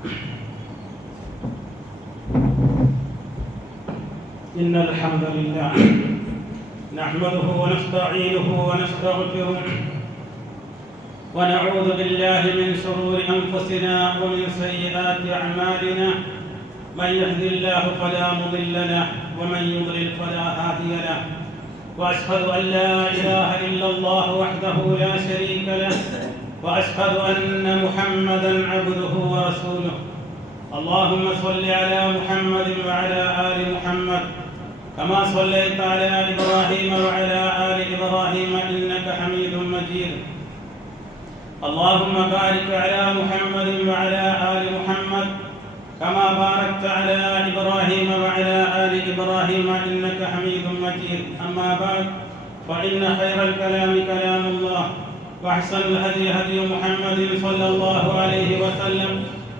إن الحمد لله نحمده ونستعينه ونستغفره ونعوذ بالله من شرور أنفسنا ومن سيئات أعمالنا من يهد الله فلا مضل له ومن يضلل فلا هادي له وأشهد أن لا إله إلا الله وحده لا شريك له وأشهد أن محمدا عبده ورسوله اللهم صل على محمد وعلى آل محمد كما صليت على إبراهيم وعلى آل إبراهيم إنك حميد مجيد اللهم بارك على محمد وعلى آل محمد كما باركت على إبراهيم وعلى آل إبراهيم إنك حميد مجيد أما بعد فإن خير الكلام كلام الله وأحسن الهدي هدي محمد صلى الله عليه وسلم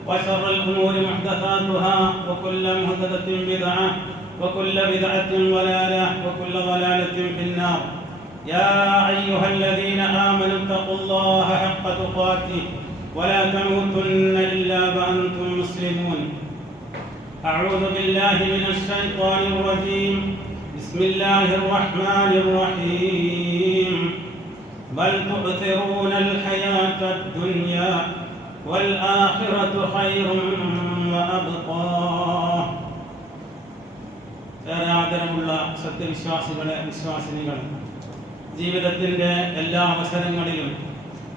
وشر الأمور محدثاتها وكل محدثة بدعة وكل بدعة ضلالة وكل ضلالة في النار يا أيها الذين آمنوا اتقوا الله حق تقاته ولا تموتن إلا وأنتم مسلمون أعوذ بالله من الشيطان الرجيم بسم الله الرحمن الرحيم بل تؤثرون الحياة الدنيا والآخرة خير وأبقى ആദരവുള്ള സത്യവിശ്വാസികളെ വിശ്വാസിനികൾ ജീവിതത്തിൻ്റെ എല്ലാ അവസരങ്ങളിലും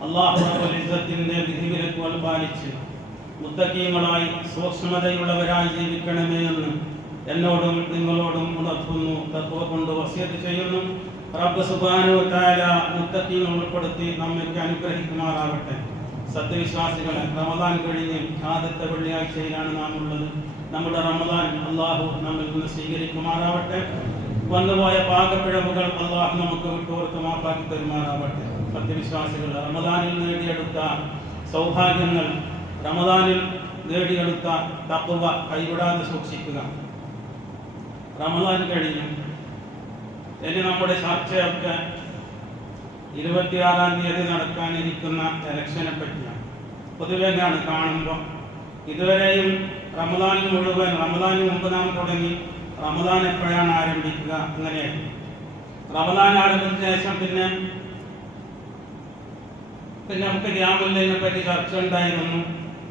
അല്ലാഹു റബ്ബുൽ ഇസ്സത്തിന്റെ വിധിവിലക്കുകൾ പാലിച്ച് മുത്തഖീങ്ങളായി സൂക്ഷ്മതയുള്ളവരായി ജീവിക്കണമേ എന്ന് എന്നോടും നിങ്ങളോടും ഉണർത്തുന്നു. തഖ്വ കൊണ്ട് വസിയത്ത് ചെയ്യുന്നു. റബ്ബ് സുബ്ഹാനഹു വ തആല മുത്തഖീങ്ങൾ ഉൾപ്പെടുത്തി നമ്മെ അനുഗ്രഹിക്കുമാറാവട്ടെ. സത്യവിശ്വാസികളെ, റമദാൻ കഴിഞ്ഞ് ആദ്യത്തെ വെള്ളിയാഴ്ചയിലാണ് നാം ഉള്ളത്. നമ്മുടെ റമദാൻ അല്ലാഹു നമ്മിൽ നിന്ന് സ്വീകരിക്കുമാറാവട്ടെ. വന്നുപോയ പാകപ്പിഴവുകൾ അല്ലാഹു നമുക്ക് വിട്ടുകൊടുത്ത് മാപ്പാക്കി തരുമാറാവട്ടെ. സത്യവിശ്വാസികൾ, റമദാനിൽ നേടിയെടുത്ത സൗഭാഗ്യങ്ങൾ, റമദാനിൽ നേടിയെടുത്ത തഖ്വ കൈവിടാതെ സൂക്ഷിക്കുക. റമദാൻ കഴിഞ്ഞു. ഇനി നമ്മുടെ ചർച്ചയൊക്കെ 26-ാം തീയതി നടക്കാനിരിക്കുന്ന ഇലക്ഷനെ പറ്റിയാണ്. പൊതുവെ ഞാൻ കാണുമ്പോൾ ഇതുവരെയും റമദാനിൽ മുഴുവൻ, റമദാനിന് മുമ്പ് നാം തുടങ്ങി റമദാൻ എപ്പോഴാണ് ആരംഭിക്കുക, അങ്ങനെയായിരുന്നു. റമദാൻ ആരംഭിച്ച ശേഷം പിന്നെ നമുക്ക് ഖിയാമുല്ലൈലിനെ പറ്റി ചർച്ച ഉണ്ടായിരുന്നു.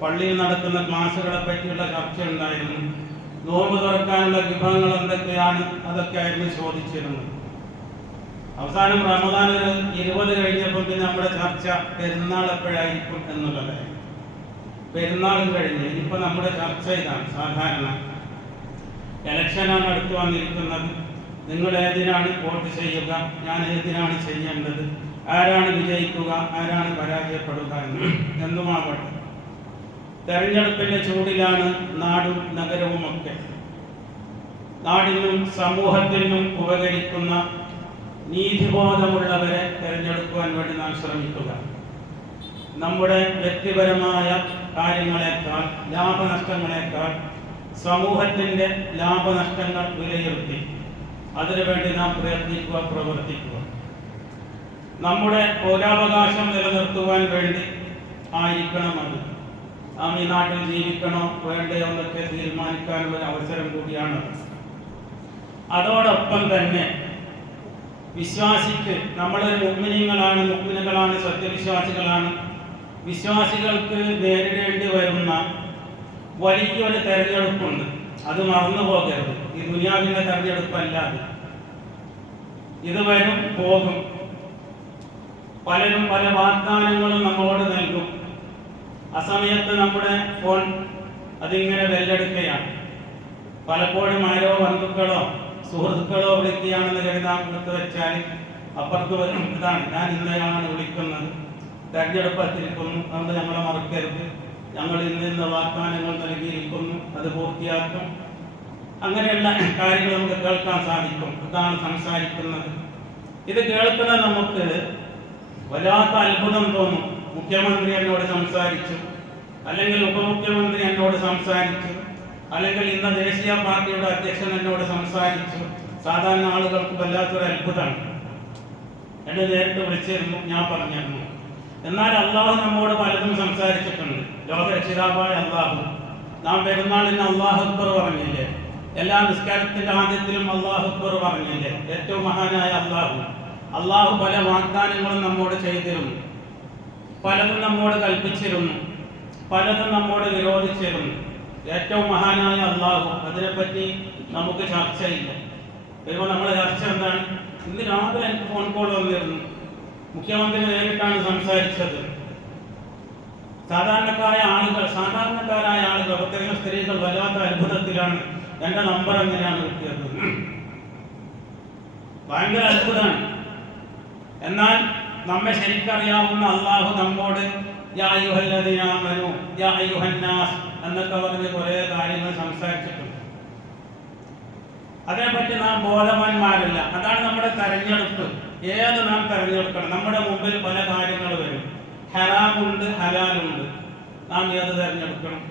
പള്ളിയിൽ നടക്കുന്ന ക്ലാസ്സുകളെ പറ്റിയുള്ള ചർച്ച ഉണ്ടായിരുന്നു. നോമ്പ് തുറക്കാനുള്ള വിഭവങ്ങൾ എന്തൊക്കെയാണ്, അതൊക്കെ ആയിരുന്നു ചോദിച്ചിരുന്നത്. അവസാനം റമദാൻ 20 കഴിഞ്ഞപ്പോൾ പിന്നെ നമ്മുടെ ചർച്ച പെരുന്നാൾ എപ്പോഴായിരിക്കും എന്നുള്ളതായിരുന്നു. പെരുന്നാളും കഴിഞ്ഞ് ഇനിയിപ്പോൾ നമ്മുടെ ചർച്ച ഇതാണ്. സാധാരണ ഇലക്ഷനാണ് അടുത്ത് വന്നിരിക്കുന്നത്. നിങ്ങൾ ഏതിനാണ് വോട്ട് ചെയ്യുക, ഞാൻ ഏതിനാണ് ചെയ്യേണ്ടത്, ആരാണ് വിജയിക്കുക, ആരാണ് പരാജയപ്പെടുക എന്നുമാവട്ടെ. തെരഞ്ഞെടുപ്പിന്റെ ചൂടിലാണ് നാടും നഗരവും ഒക്കെ. നാടിനും സമൂഹത്തിനും ഉപകരിക്കുന്ന നീതിബോധമുള്ളവരെ തിരഞ്ഞെടുക്കുവാൻ വേണ്ടി നാം ശ്രമിക്കുക. നമ്മുടെ വ്യക്തിപരമായ കാര്യങ്ങളെക്കാൾ, ലാഭനഷ്ടങ്ങളെക്കാൾ സമൂഹത്തിൻ്റെ ലാഭനഷ്ടങ്ങൾ വിലയിരുത്തി അതിനുവേണ്ടി നാം പ്രയത്നിക്കുക, പ്രവർത്തിക്കുക. നമ്മുടെ പൗരാവകാശം നിലനിർത്തുവാൻ വേണ്ടി ആയിരിക്കണം അത്. നാം ഈ നാട്ടിൽ ജീവിക്കണോ വേണ്ടയോ എന്നൊക്കെ തീരുമാനിക്കാനുള്ള അവസരം കൂടിയാണ്. അതോടൊപ്പം തന്നെ വിശ്വാസിക്ക്, നമ്മളൊരു മുഅ്മിനീങ്ങളാണ്, മുഅ്മിനുകളാണ്, സത്യവിശ്വാസികളാണ്. വിശ്വാസികൾക്ക് നേരിടേണ്ടി വരുന്ന വലിയൊരു തെരഞ്ഞെടുപ്പുണ്ട്. അത് മറന്നു പോകരുത്. ഈ ദുനിയാവിൻ്റെ തെരഞ്ഞെടുപ്പല്ലാതെ ഇത് വരും പോകും. പലരും പല വാഗ്ദാനങ്ങളും നമ്മളോട് നൽകും. അസമയത്ത് നമ്മുടെ ഫോൺ അതിങ്ങനെ ബെല്ലടിക്കുകയാണ്. പലപ്പോഴും ആരോ ബന്ധുക്കളോ സുഹൃത്തുക്കളോ വിളിക്കുകയാണെന്ന് കരുതാൻ കൊടുത്തു വെച്ചാൽ അപ്പുറത്ത് വരും, ഇതാണ് ഞാൻ ഇന്നയാളാണ് വിളിക്കുന്നത്, തെരഞ്ഞെടുപ്പെത്തിരിക്കുന്നു, അതുകൊണ്ട് ഞങ്ങളെ മറക്കരുത്, ഞങ്ങൾ ഇന്ന് വാഗ്ദാനങ്ങൾ നൽകിയിരിക്കുന്നു, അത് പൂർത്തിയാക്കും. അങ്ങനെയുള്ള കാര്യങ്ങൾ നമുക്ക് കേൾക്കാൻ സാധിക്കും. ഇതാണ് സംസാരിക്കുന്നത്. ഇത് കേൾക്കുന്ന നമുക്ക് വല്ലാത്ത അത്ഭുതം തോന്നും. മുഖ്യമന്ത്രി എന്നോട് സംസാരിച്ചു, അല്ലെങ്കിൽ ഉപമുഖ്യമന്ത്രി എന്നോട് സംസാരിച്ചു, അല്ലെങ്കിൽ ഇന്ന് ദേശീയ പാർട്ടിയുടെ അധ്യക്ഷൻ എന്നോട് സംസാരിച്ചു. സാധാരണ ആളുകൾക്ക് വല്ലാത്തൊരു അത്ഭുതമാണ്. എന്നെ നേരിട്ട് വിളിച്ചിരുന്നു, ഞാൻ പറഞ്ഞിരുന്നു. എന്നാൽ അള്ളാഹു നമ്മോട് പലതും സംസാരിച്ചിട്ടുണ്ട്. ലോകരക്ഷിതാവായ അള്ളാഹു നാം പെരുന്നാളിന് അല്ലാഹു അക്ബർ പറഞ്ഞില്ലേ? എല്ലാ നിസ്കാരത്തിന്റെ ആദ്യത്തിലും അല്ലാഹു അക്ബർ പറഞ്ഞില്ലേ? ഏറ്റവും മഹാനായ അല്ലാഹു പല വാഗ്ദാനങ്ങളും നമ്മോട് ചെയ്തിരുന്നു, പലതും നമ്മോട് കൽപ്പിച്ചിരുന്നു, പലതും നമ്മോട് വിരോധിച്ചിരുന്നു. ഏറ്റവും മഹാനായ അല്ലാഹു, അതിനെപ്പറ്റി നമുക്ക് ചർച്ചയില്ല. വരുമ്പോൾ നമ്മുടെ ചർച്ച എന്താണ്? ഇന്ന് രാവിലെ എനിക്ക് ഫോൺ കോൾ വന്നിരുന്നു, മുഖ്യമന്ത്രി നേരിട്ടാണ് സംസാരിച്ചത്. സാധാരണക്കാരായ ആളുകൾ പ്രത്യേകം സ്ത്രീകൾ വല്ലാത്ത അത്ഭുതത്തിലാണ്. എന്റെ നമ്പർ എങ്ങനെയാണ് കിട്ടിയത്? ഭയങ്കര അത്ഭുതമാണ്. എന്നാൽ നമ്മെ ശരിക്കറിയാവുന്ന അല്ലാഹു നമ്മോട് യാ അയ്യുഹല്ലദീന ആമനൂ യാ അയ്യുഹന്നാസ് എന്നൊക്കെ പറഞ്ഞ് കുറേ കാര്യങ്ങൾ സംസാരിച്ചിട്ടുണ്ട്. അതിനെപ്പറ്റി നാം ബോധവാന്മാരല്ല. അതാണ് നമ്മുടെ തെരഞ്ഞെടുപ്പ്. ഏത് നാം തെരഞ്ഞെടുക്കണം? നമ്മുടെ മുമ്പിൽ പല കാര്യങ്ങൾ വരും. ഹറാമുണ്ട്, ഹലാലുണ്ട്. നാം ഏത് തെരഞ്ഞെടുക്കണം?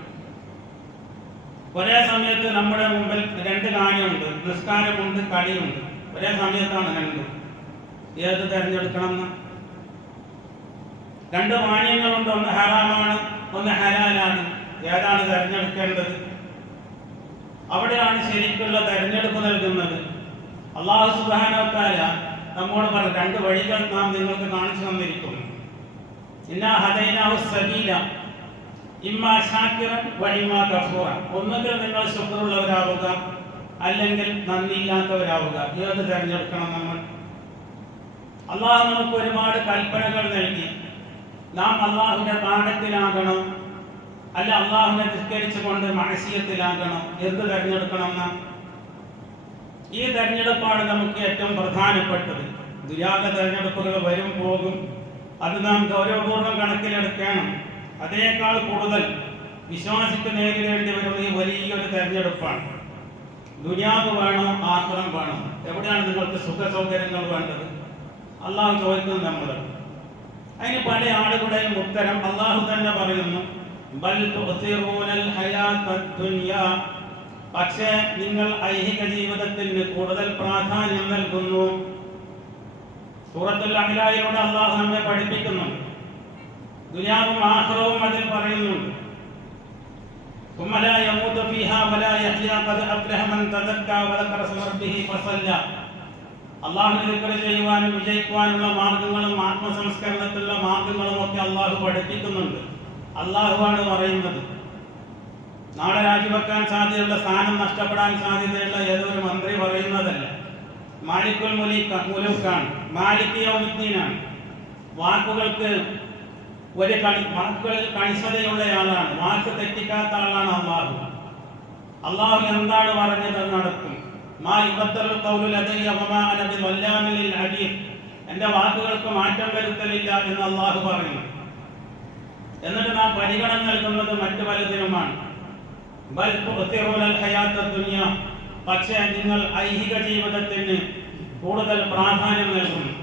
ഒരേ സമയത്ത് നമ്മുടെ മുമ്പിൽ രണ്ട് കാര്യമുണ്ട്, നിസ്കാരമുണ്ട്, കളിയുണ്ട്. ഒരേ സമയത്താണ് രണ്ടും. ഏത് തെരഞ്ഞെടുക്കണം? രണ്ട് വാണിയങ്ങളുണ്ട്, ഒന്ന് ഹറാമാണ്, ഒന്ന് ഹലാലാണ്. ഏതാണ് തെരഞ്ഞെടുക്കേണ്ടത്? അവിടെയാണ് ശരിക്കുള്ള തെരഞ്ഞെടുപ്പ് നൽകുന്നത്. അല്ലാഹു സുബ്ഹാനഹു വ തആല നമ്മോട് പറഞ്ഞു, രണ്ട് വഴികൾ നാം നിങ്ങൾക്ക് കാണിച്ചു തന്നിരിക്കുന്നു. ഇന്നാ ഹദൈനാഹു സബീല ഇമ്മാ ശാകിറൻ വ ഇമ്മാ കഫൂറ. ഒന്നുകിൽ നിങ്ങൾ ശുക്റുള്ളവരാവുക, അല്ലെങ്കിൽ നന്ദിയില്ലാത്തവരാവുക. ഏത് തെരഞ്ഞെടുക്കണം നമ്മൾ? അല്ലാഹു നമുക്ക് ഒരുപാട് കൽപ്പനകൾ നൽകി. നാം അല്ലാഹുവിന്റെ പാഠത്തിലാകണം, അല്ല അല്ലാഹുവിനെ ധിക്കരിച്ചുകൊണ്ട് മഅസിയത്തിലാകണം. എന്ത് തെരഞ്ഞെടുക്കണം? ഈ തെരഞ്ഞെടുപ്പാണ് നമുക്ക് ഏറ്റവും പ്രധാനപ്പെട്ടത്. ദുര്യാഗ തെരഞ്ഞെടുപ്പുകൾ വരും പോകും, അത് നാം ഗൗരവപൂർവ്വം കണക്കിലെടുക്കണം. അതിനേക്കാൾ കൂടുതൽ വിശ്വാസിക്ക് നേരിടേണ്ടി വരുന്ന ഈ വലിയൊരു തെരഞ്ഞെടുപ്പാണ്. ദുനിയാവ് വേണോ, ആഖിറം വേണോ? എവിടെയാണ് നിങ്ങൾക്ക് സുഖ സൗകര്യങ്ങൾ വേണ്ടത്? അല്ലാഹു ചോദിക്കുന്നത് നമ്മൾ. അതിന് പല ആളുകളുടെയും ഉത്തരം അല്ലാഹു തന്നെ പറയുന്നു, ബൽ തുഅ്തിറൂനൽ ഹയാത്തദ് ദുനിയാ. പക്ഷേ നിങ്ങൾ ഐഹിക ജീവിതത്തിന് കൂടുതൽ പ്രാധാന്യം നൽകുന്നു. സൂറത്തുൽ അഹ്ലായിലൂടെ അല്ലാഹു നമ്മെ പഠിപ്പിക്കുന്നുണ്ട്. ദുനിയാവും ആഖിറവും അതിൽ പറയുന്നുണ്ട്. ثم لا يموت فيها ولا يحيا قد أفلح من تزكى وذكر اسم ربه فصلى. അല്ലാഹുവിനെ ദിക്ർ ചെയ്യുവാനും വിജയിക്കുവാനുള്ള മാർഗങ്ങളും ആത്മസംസ്കരണത്തിലുള്ള മാർഗങ്ങളും ഒക്കെ അല്ലാഹു പഠിപ്പിക്കുന്നുണ്ട്. അല്ലാഹുവാണ് പറയുന്നത്. നാളെ രാജിവെക്കാൻ സാധ്യതയുള്ള, സ്ഥാനം നഷ്ടപ്പെടാൻ സാധ്യതയുള്ള ഏതൊരു മന്ത്രി പറയുന്നതല്ല. മാലിക്കുൽ മുലൂക്കാണ്, മാലിക് യൗമിദ്ദീനാണ്. വാക്കുകളിൽ കണിശതയുള്ളയാളാണ്, വാക്ക് തെറ്റിക്കാത്ത ആളാണ് അല്ലാഹു. അല്ലാഹു എന്താണ് പറഞ്ഞത് നടക്കും. മാ യുബദ്ദലു ഖൗലു ലദയ്യ വമാ അന ബിളല്ലാമിൽ അലീം. എൻ്റെ വാക്കുകൾക്ക് മാറ്റം വരുത്തലില്ല എന്ന് അല്ലാഹു പറയുന്നു. എന്നിട്ട് നാം പരിഗണന നൽകുന്നത് മറ്റു പലതിനുമാണ്. ബൽ തുഅ്തിറൂനൽ ഹയാത്തദ് ദുനിയ. പക്ഷേ നിങ്ങൾ ഐഹിക ജീവിതത്തിന് കൂടുതൽ പ്രാധാന്യം നൽകുന്നു.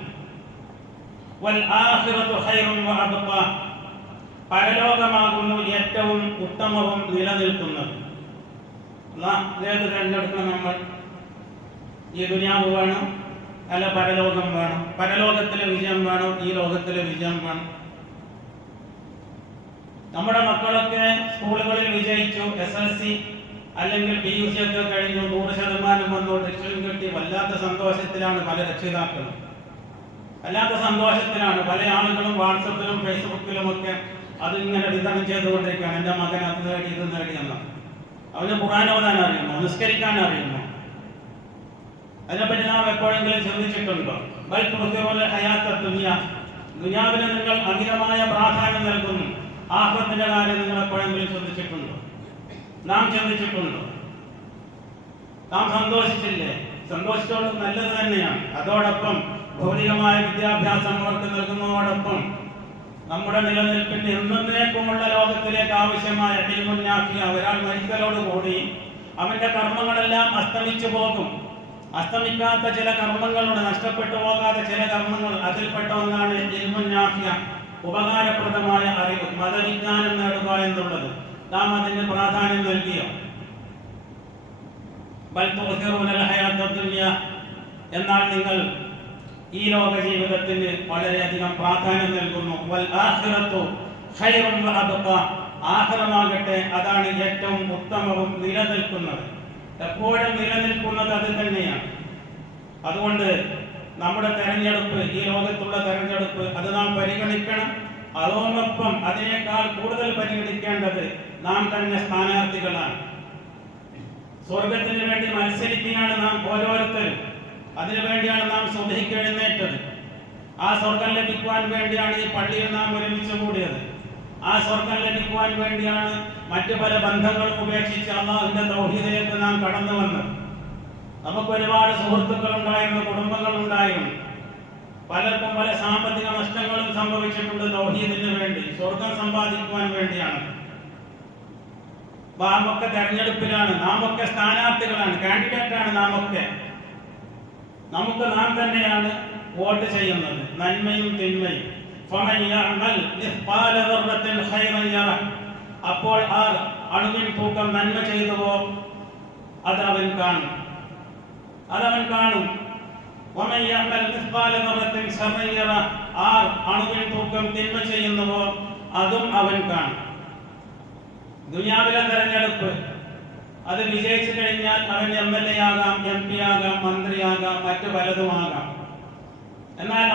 വൽ ആഖിറതു ഖൈറുൻ വ അബ്ഖ. പരലോകമാകുന്നു ഏറ്റവും ഉത്തമവും നിലനിൽക്കുന്നത്. ഏത് തിരഞ്ഞെടുക്കണം നമ്മൾ? ഈ ദുനിയാവ് വേണം, അല്ല പരലോകം വേണം? പരലോകത്തിലെ വിജയം വേണം, ഈ ലോകത്തിലെ വിജയം വേണം? നമ്മുടെ മക്കളൊക്കെ സ്കൂളുകളിൽ വിജയിച്ചു, SLC അല്ലെങ്കിൽ PUC ഒക്കെ കഴിഞ്ഞു, 100% വന്നു, ഡിഗ്രി കിട്ടി. വല്ലാത്ത സന്തോഷത്തിലാണ് പല രക്ഷിതാക്കളും, വല്ലാത്ത സന്തോഷത്തിലാണ് പല ആളുകളും. വാട്സപ്പിലും ഫേസ്ബുക്കിലുമൊക്കെ അതിങ്ങനെ വിതരണം ചെയ്തുകൊണ്ടിരിക്കുകയാണ്, എൻ്റെ മകൻ അത് നേടി ഇത് നേടിയെന്ന്. അവന് ഖുർആൻ ഓതാൻ അറിയുമോ? നിസ്കരിക്കാൻ അറിയുമോ? അതിനെപ്പറ്റി നാം എപ്പോഴെങ്കിലും ചിന്തിച്ചിട്ടുണ്ടോ? ബൽ തുഅ്തിറൂനൽ ഹയാത്തദ് ദുനിയ. ദുനിയാവിന് നിങ്ങൾ അമിതമായ പ്രാധാന്യം നൽകുന്നു. ആഖിറത്തിന്റെ കാര്യം നിങ്ങൾ എപ്പോഴെങ്കിലും ചിന്തിച്ചിട്ടുണ്ടോ? നാം ചിന്തിച്ചിട്ടുണ്ടോ? നാം സന്തോഷിച്ചില്ലേ? സന്തോഷിച്ചോണ്ട് നല്ലത് തന്നെയാണ്. അതോടൊപ്പം ഭൗതികമായ വിദ്യാഭ്യാസം അവർക്ക് നൽകുന്നതോടൊപ്പം നമ്മുടെ നിലനിൽപ്പിന് എന്നേക്കുമുള്ള ലോകത്തിലേക്ക് ആവശ്യമായ ഇൽമുൻ നാഫിഅ. ഒരാൾ മരിക്കലോടുകൂടി അവന്റെ കർമ്മങ്ങളെല്ലാം അസ്തമിച്ചു പോകും. അസ്തമിക്കാത്ത ചില കർമ്മങ്ങളുണ്ട്, നഷ്ടപ്പെട്ടു പോകാത്ത ചില കർമ്മങ്ങൾ. അതിൽപ്പെട്ട ഒന്നാണ് ഇൽമുൻ നാഫിഅ, ഉപകാരപ്രദമായ അറിവ്, മതവിജ്ഞാനം നേടുക എന്നുള്ളത്. നാം അതിന് പ്രാധാന്യം നൽകിയോ? ബൽ തുഅ്തിറൂനൽ ഹയാത്തദ് ദുനിയ. എന്നാൽ നിങ്ങൾ ഈ ലോക ജീവിതത്തിന് വളരെയധികം പ്രാധാന്യം നൽകുന്നു. വൽ ആഖിറതു ഖൈറുൻ വ അബ്ഖ. ആഖിറമാകട്ടെ അതാണ് ഏറ്റവും ഉത്തമവും നിലനിൽക്കുന്നത്. എപ്പോഴും നിലനിൽക്കുന്നത് അത് തന്നെയാണ്. അതുകൊണ്ട് നമ്മുടെ തെരഞ്ഞെടുപ്പ്, ഈ ലോകത്തുള്ള തെരഞ്ഞെടുപ്പ്, അത് നാം പരിഗണിക്കണം. അതോടൊപ്പം അതിനേക്കാൾ കൂടുതൽ പരിഗണിക്കേണ്ടത് നാം തന്നെ സ്ഥാനാർത്ഥികളാണ്. സ്വർഗത്തിന് വേണ്ടി മത്സരിക്കുകയാണ് നാം ഓരോരുത്തരും. അതിനുവേണ്ടിയാണ് നാം സുബഹിക്ക് എഴുന്നേറ്റത്. ആ സ്വർഗം ലഭിക്കുവാൻ വേണ്ടിയാണ് ഈ പള്ളിയിൽ നാം ഒരുമിച്ച് കൂടിയത്. ആ സ്വർഗം ലഭിക്കുവാൻ വേണ്ടിയാണ് മറ്റു പല ബന്ധങ്ങളും ഉപേക്ഷിച്ച് അല്ലാഹുവിന്റെ തൗഹീദിലേക്ക് നാം കടന്നു വന്നത്. നമുക്ക് ഒരുപാട് സുഹൃത്തുക്കൾ ഉണ്ടായിരുന്നു, കുടുംബങ്ങൾ ഉണ്ടായിരുന്നു. പലർക്കും പല സാമ്പത്തിക നഷ്ടങ്ങളും സംഭവിച്ചിട്ടുണ്ട് തൗഹീദിന് വേണ്ടി, സ്വർഗം സമ്പാദിക്കുവാൻ വേണ്ടിയാണ്. നാമൊക്കെ തെരഞ്ഞെടുപ്പിലാണ്, നാമൊക്കെ സ്ഥാനാർത്ഥികളാണ്, കാൻഡിഡേറ്റാണ്. നമുക്ക് നാം തന്നെയാണ് വോട്ട് ചെയ്യുന്നത്, നന്മയും തിന്മയും. അപ്പോൾ അണുവിൻ തൂക്കം നന്മ ചെയ്തുവോ അതവൻ കാണും. അണുവിൻ തൂക്കം തിന്മ ചെയ്യുന്നുവോ അതും അവൻ കാണും. ദുനിയാവിലെ തെരഞ്ഞെടുപ്പ് അത് വിജയിച്ചു കഴിഞ്ഞാൽ അവൻ MLA ആകാം, MP ആകാം, മന്ത്രിയാകാം, മറ്റു പലതുമാകാം. എന്നാൽ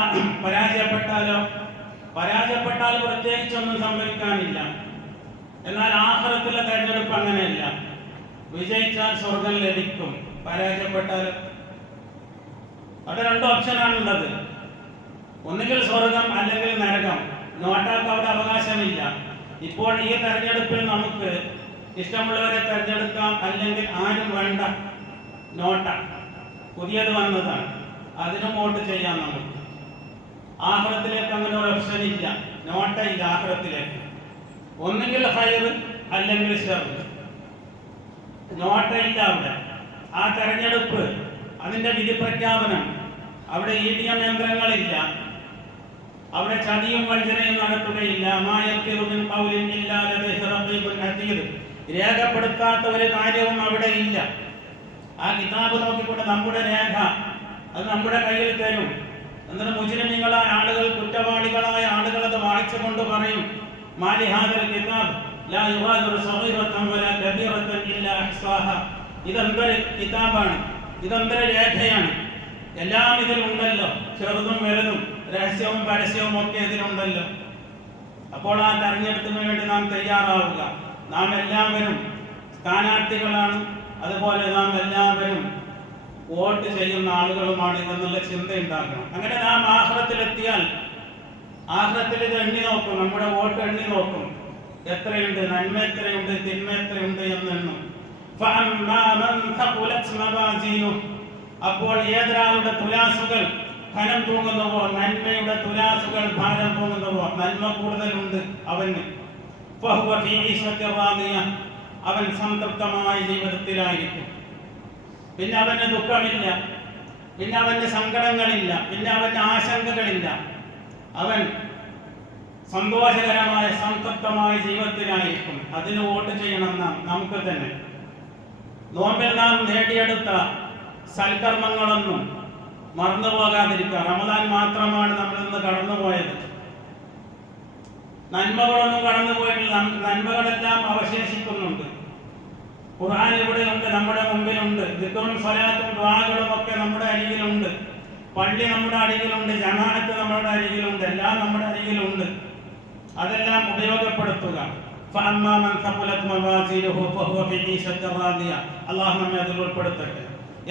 പരാജയപ്പെട്ടാൽ പ്രത്യേകിച്ചൊന്നും സംഭവിക്കാനില്ല. എന്നാൽ ആഖിറത്തിലെ തെരഞ്ഞെടുപ്പ് അങ്ങനെയല്ല. വിജയിച്ചാൽ സ്വർഗം ലഭിക്കും, പരാജയപ്പെട്ടാൽ അത് രണ്ട് ഓപ്ഷനാണുള്ളത്. ഒന്നുകിൽ സ്വർഗം അല്ലെങ്കിൽ നരകം. നോട്ടാക്ക് അവിടെ അവകാശമില്ല. ഇപ്പോൾ ഈ തെരഞ്ഞെടുപ്പിൽ നമുക്ക് ഇഷ്ടമുള്ളവരെ തെരഞ്ഞെടുക്കാം, അല്ലെങ്കിൽ ആരും വേണ്ട. നോട്ട പുതിയത് വന്നതാണ്, അതിനും വോട്ട് ചെയ്യാം നമുക്ക്. ആഖിറത്തിലേക്ക് അങ്ങനെ ഒരു ഓപ്ഷൻ ഇല്ല, നോട്ട ഇല്ല ആഖിറത്തിലേക്ക്. ഒന്നുകിൽ ഖൈർ അല്ലെങ്കിൽ ശർ. നോട്ട ഇല്ല അവിടെ. ആ തെരഞ്ഞെടുപ്പ്, അതിന്റെ വിധി പ്രഖ്യാപനം, അവിടെ EVM യന്ത്രങ്ങളില്ല, അവിടെ ചതിയും വഞ്ചനയും നടത്തുകയില്ല. രേഖപ്പെടുത്താത്ത ഒരു കാര്യവും അവിടെ ഇല്ല. ആ കിതാബ് നോക്കിക്കൊണ്ട് നമ്മുടെ രേഖ അത് നമ്മുടെ കയ്യിൽ തരും. എന്നിട്ട് മുജ്രിമീങ്ങളായ ആളുകൾ, കുറ്റവാളികളായ ആളുകൾ അത് വായിച്ചുകൊണ്ട് പറയും, മാലി ഹാദൽ കിതാബ് ലാ യുഗാദിറു സഗീറതൻ വലാ കബീറതൻ ഇല്ലാ അഹ്സാഹ. ഇതെന്തൊരു കിതാബാണ്, ഇതെന്തൊരു രേഖയാണ്. എല്ലാം ഇതിലുണ്ടല്ലോ, ചെറുതും വലുതും, രഹസ്യവും പരസ്യവും ഒക്കെ ഇതിലുണ്ടല്ലോ. അപ്പോൾ ആ തെരഞ്ഞെടുപ്പിന് വേണ്ടി നാം തയ്യാറാവുക. നാം എല്ലാവരും സ്ഥാനാർത്ഥികളാണ്, അതുപോലെ നാം എല്ലാവരും വോട്ട് ചെയ്യുന്ന ആളുകളുമാണ് എന്നുള്ള ചിന്ത ഉണ്ടാക്കണം. അങ്ങനെ നാം ആഖിറത്തിലെത്തിയാൽ ആഖിറത്തിൽ ഇത് എണ്ണി നോക്കും, നമ്മുടെ വോട്ട് എണ്ണി നോക്കും, എത്രയുണ്ട്, നന്മ എത്രയുണ്ട്, തിന്മ എത്രയുണ്ട് എന്നെണ്ണും. അപ്പോൾ ഏതൊരാളുടെ തുലാസുകൾ ധനം തൂങ്ങുന്നുവോ, നന്മയുടെ തുലാസുകൾ ഭാരം തൂങ്ങുന്നുവോ, നന്മ കൂടുതലുണ്ട് അവന്, അവൻ സംതൃപ്തമായ ജീവിതത്തിലായിരിക്കും. പിന്നെ അവന് ദുഃഖമില്ല, പിന്നെ അവന് സങ്കടങ്ങളില്ല, പിന്നെ അവന് ആശങ്കകളില്ല. അവൻ സന്തോഷകരമായ സംതൃപ്തമായ ജീവിതത്തിലായിരിക്കും. അതിന് വോട്ട് ചെയ്യണം നമുക്ക് തന്നെ. നോമ്പിൽ നാം നേടിയെടുത്ത സൽക്കർമ്മങ്ങളൊന്നും മറന്നുപോകാതിരിക്കുക. റമദാൻ മാത്രമാണ് നമ്മൾ ഇന്ന് കടന്നുപോയത്. നന്മകളൊന്നും കടന്നുപോയിട്ടില്ല, നന്മകളെല്ലാം അവശേഷിക്കുന്നുണ്ട്. ഖുർആൻ ഇവിടെയുണ്ട്, നമ്മുടെ മുമ്പിലുണ്ട്. ദിക്റും സ്വലാത്തും ദുആകളും ഒക്കെ നമ്മുടെ അരികിലുണ്ട്. പള്ളി നമ്മുടെ അരികിലുണ്ട്, ജമാഅത്ത് നമ്മുടെ അരികിലുണ്ട്, എല്ലാം നമ്മുടെ അരികിലുണ്ട്. അതെല്ലാം ഉപയോഗപ്പെടുത്തുക. فأما من ثقلت موازينه فهو في عيشة راضية. അല്ലാഹു നമ്മെ അതിൽ ഉൾപ്പെടുത്തട്ടെ.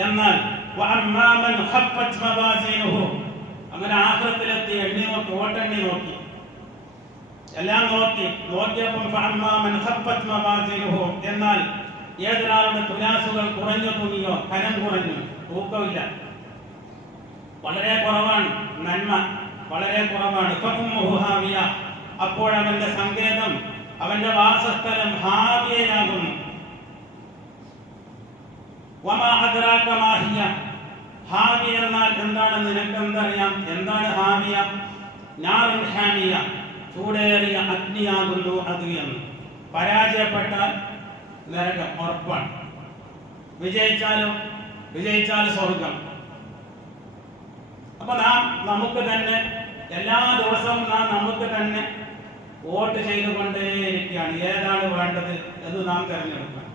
എന്നാൽ وأما من خفت موازينه, അങ്ങനെ ആഖിറത്തിലെത്തി എണ്ണി നോക്കി, വോട്ടെണ്ണി നോക്കി, എല്ലാം നോക്കിയപ്പോൾ فأما من خفت موازينه, എന്നാൽ ഏതൊരാളുടെ തുലാസുകൾ കുറഞ്ഞു തൂങ്ങിയോ, ധനം കുറഞ്ഞു, തൂക്കമില്ല, വളരെ കുറവാണ്, നന്മ വളരെ കുറവാണ്, فأمه هاوية, അപ്പോൾ അവന്റെ സങ്കേതം, അവന്റെ വാസസ്ഥലം ഹാവിയയാകുന്നു. വമാ അദ്റാക മാ ഹിയ, ഹാവിയ എന്നാൽ എന്താണെന്ന് നിനക്ക് എന്തറിയാം? എന്താണ് ഹാവിയ? നാറുൻ ഹാമിയ, ചൂടേറിയ അഗ്നിയാകുന്നു അത് എന്ന്. പരാജയപ്പെട്ടാൽ നരകം ഉറപ്പാണ്, വിജയിച്ചാൽ സ്വർഗം. അപ്പൊ നാം നമുക്ക് തന്നെ എല്ലാ ദിവസവും നമുക്ക് തന്നെ വോട്ട് ചെയ്തുകൊണ്ടേയിരിക്കുകയാണ്. ഏതാണ് വേണ്ടത് എന്ന് നാം തിരഞ്ഞെടുക്കണം.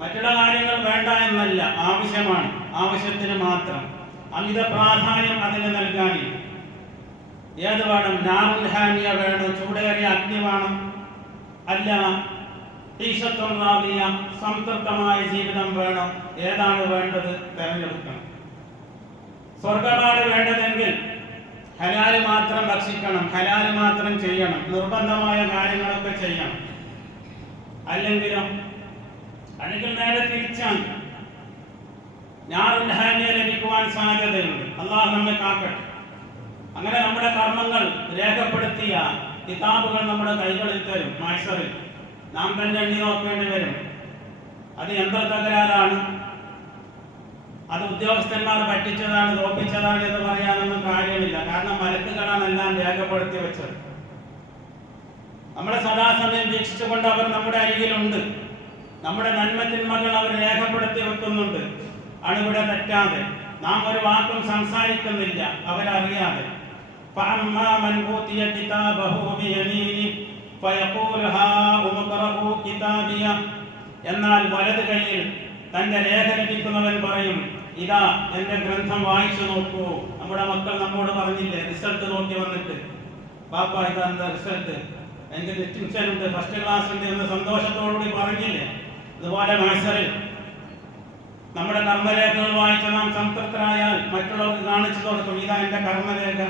മറ്റുള്ള കാര്യങ്ങൾ വേണ്ട എന്നല്ല, ആവശ്യമാണ്, ആവശ്യത്തിന് മാത്രം. അമിത പ്രാധാന്യം അതിന് നൽകാനില്ല. ഏത് വേണം? നാറുൽ ഹാനിയ വേണം, ചൂടേറിയ അഗ്നി വേണം, അല്ല ഈശത്തുൽ റാദിയ, സംതൃപ്തമായ ജീവിതം വേണം. ഏതാണ് വേണ്ടത്? തിരഞ്ഞെടുക്കണം. സ്വർഗമാണ് വേണ്ടതെങ്കിൽ ഹലാല് മാത്രം ഭക്ഷിക്കണം, ഹലാല് മാത്രം ചെയ്യണം, നിർബന്ധമായ കാര്യങ്ങളൊക്കെ ചെയ്യണം. അല്ലെങ്കിൽ നേരെ തിരിച്ചാണ്, നാറുൽ ഹാനിയ ലഭിക്കുവാൻ സാധ്യതയുണ്ട്. അല്ലാഹു നമ്മെ കാക്കട്ടെ. അങ്ങനെ നമ്മുടെ കർമ്മങ്ങൾ രേഖപ്പെടുത്തിയ കിതാബുകൾ നമ്മുടെ കൈകളിൽ തരും. മഹ്ശറിൽ നാം തന്നെ എണ്ണി നോക്കേണ്ടി വരും. അത് യന്ത്ര തകരാറാണ്, അത് ഉദ്യോഗസ്ഥന്മാർ പറ്റിച്ചതാണ്, തോപ്പിച്ചതാണ് എന്ന് പറയാനൊന്നും കാര്യമില്ല. കാരണം മലക്കുകളാണ് എല്ലാം രേഖപ്പെടുത്തി വെച്ചത്. നമ്മളെ സദാസമയം വീക്ഷിച്ചുകൊണ്ട് അവർ നമ്മുടെ അരികിലുണ്ട്. നമ്മുടെ നന്മത്തിന്മകൾ അവർ രേഖപ്പെടുത്തി വെക്കുന്നുണ്ട്, അണിവിടെ തെറ്റാതെ. നാം ഒരു വാക്കും സംസാരിക്കുന്നില്ല അവരറിയാതെ. എന്നാൽ വലത് കൈയിൽ തന്റെ രേഖ ലഭിക്കുന്നവൻ പറയും, ഇതാ എന്റെ ഗ്രന്ഥം വായിച്ചു നോക്കൂ. നമ്മുടെ മക്കൾ നമ്മോട് പറഞ്ഞില്ലേ, റിസൾട്ട് നോക്കി വന്നിട്ട്, പാപ്പ ഇതാ എന്താ റിസൾട്ട്, എനിക്ക് ഡിസ്റ്റിങ്ഷൻ ഉണ്ട്, ഫസ്റ്റ് ക്ലാസ് ഉണ്ട് എന്ന് സന്തോഷത്തോടുകൂടി പറഞ്ഞില്ലേ. അതുപോലെ മഹ്ശറിൽ നമ്മുടെ കർമ്മരേഖകൾ വായിച്ച് നാം സംതൃപ്തരായാൽ മറ്റുള്ളവർക്ക് കാണിച്ചു കൊടുക്കും, ഇതാ എന്റെ കർമ്മരേഖ.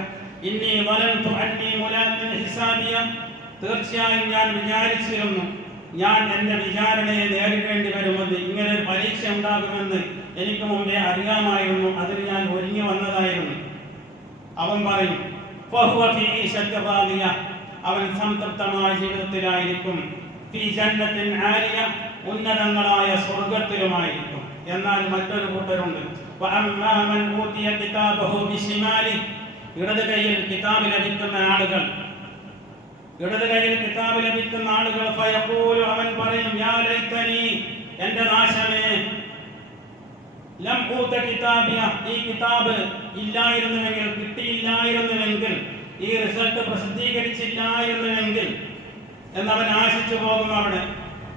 ഇന്നി വലന്തു അന്നി മുലാഖിൻ ഹിസാബിയ, തീർച്ചയായും ഞാൻ വിചാരിച്ചിരുന്നു ഞാൻ എന്റെ വിചാരണയെ നേരിടേണ്ടി വരുമെന്ന്, ഇങ്ങനെ ഒരു പരീക്ഷ ഉണ്ടാകുമെന്ന് എനിക്ക് മുമ്പേ അറിയാമായിരുന്നു, അതിന് ഞാൻ ഒരുങ്ങി വന്നതായിരുന്നു. അവൻ പറയും, അവൻ സംതൃപ്തമായ ജീവിതത്തിലായിരിക്കും, ഉന്നതങ്ങളായ സ്വർഗത്തിലുമായിരിക്കും. എന്നാൽ മറ്റൊരു കൂട്ടരുണ്ട്, ഇടത് കൈയിൽ കിതാബ് ലഭിക്കുന്ന ആളുകൾ, ഇടത് കൈയിൽ കിതാബ് ലഭിക്കുന്ന ആളുകൾ, അവൻ പറയും, യാ ലൈതനി, എന്റെ നാശമേ, ലം ഊത കിതാബിയ, ഈ കിതാബ് ഇല്ലായിരുന്നുവെങ്കിൽ, കിട്ടിയില്ലായിരുന്നുവെങ്കിൽ, ഈ റിസൾട്ട് പ്രസിദ്ധീകരിച്ചില്ലായിരുന്നുവെങ്കിൽ എന്നവൻ ആശിച്ചു പോകും. അവിടെ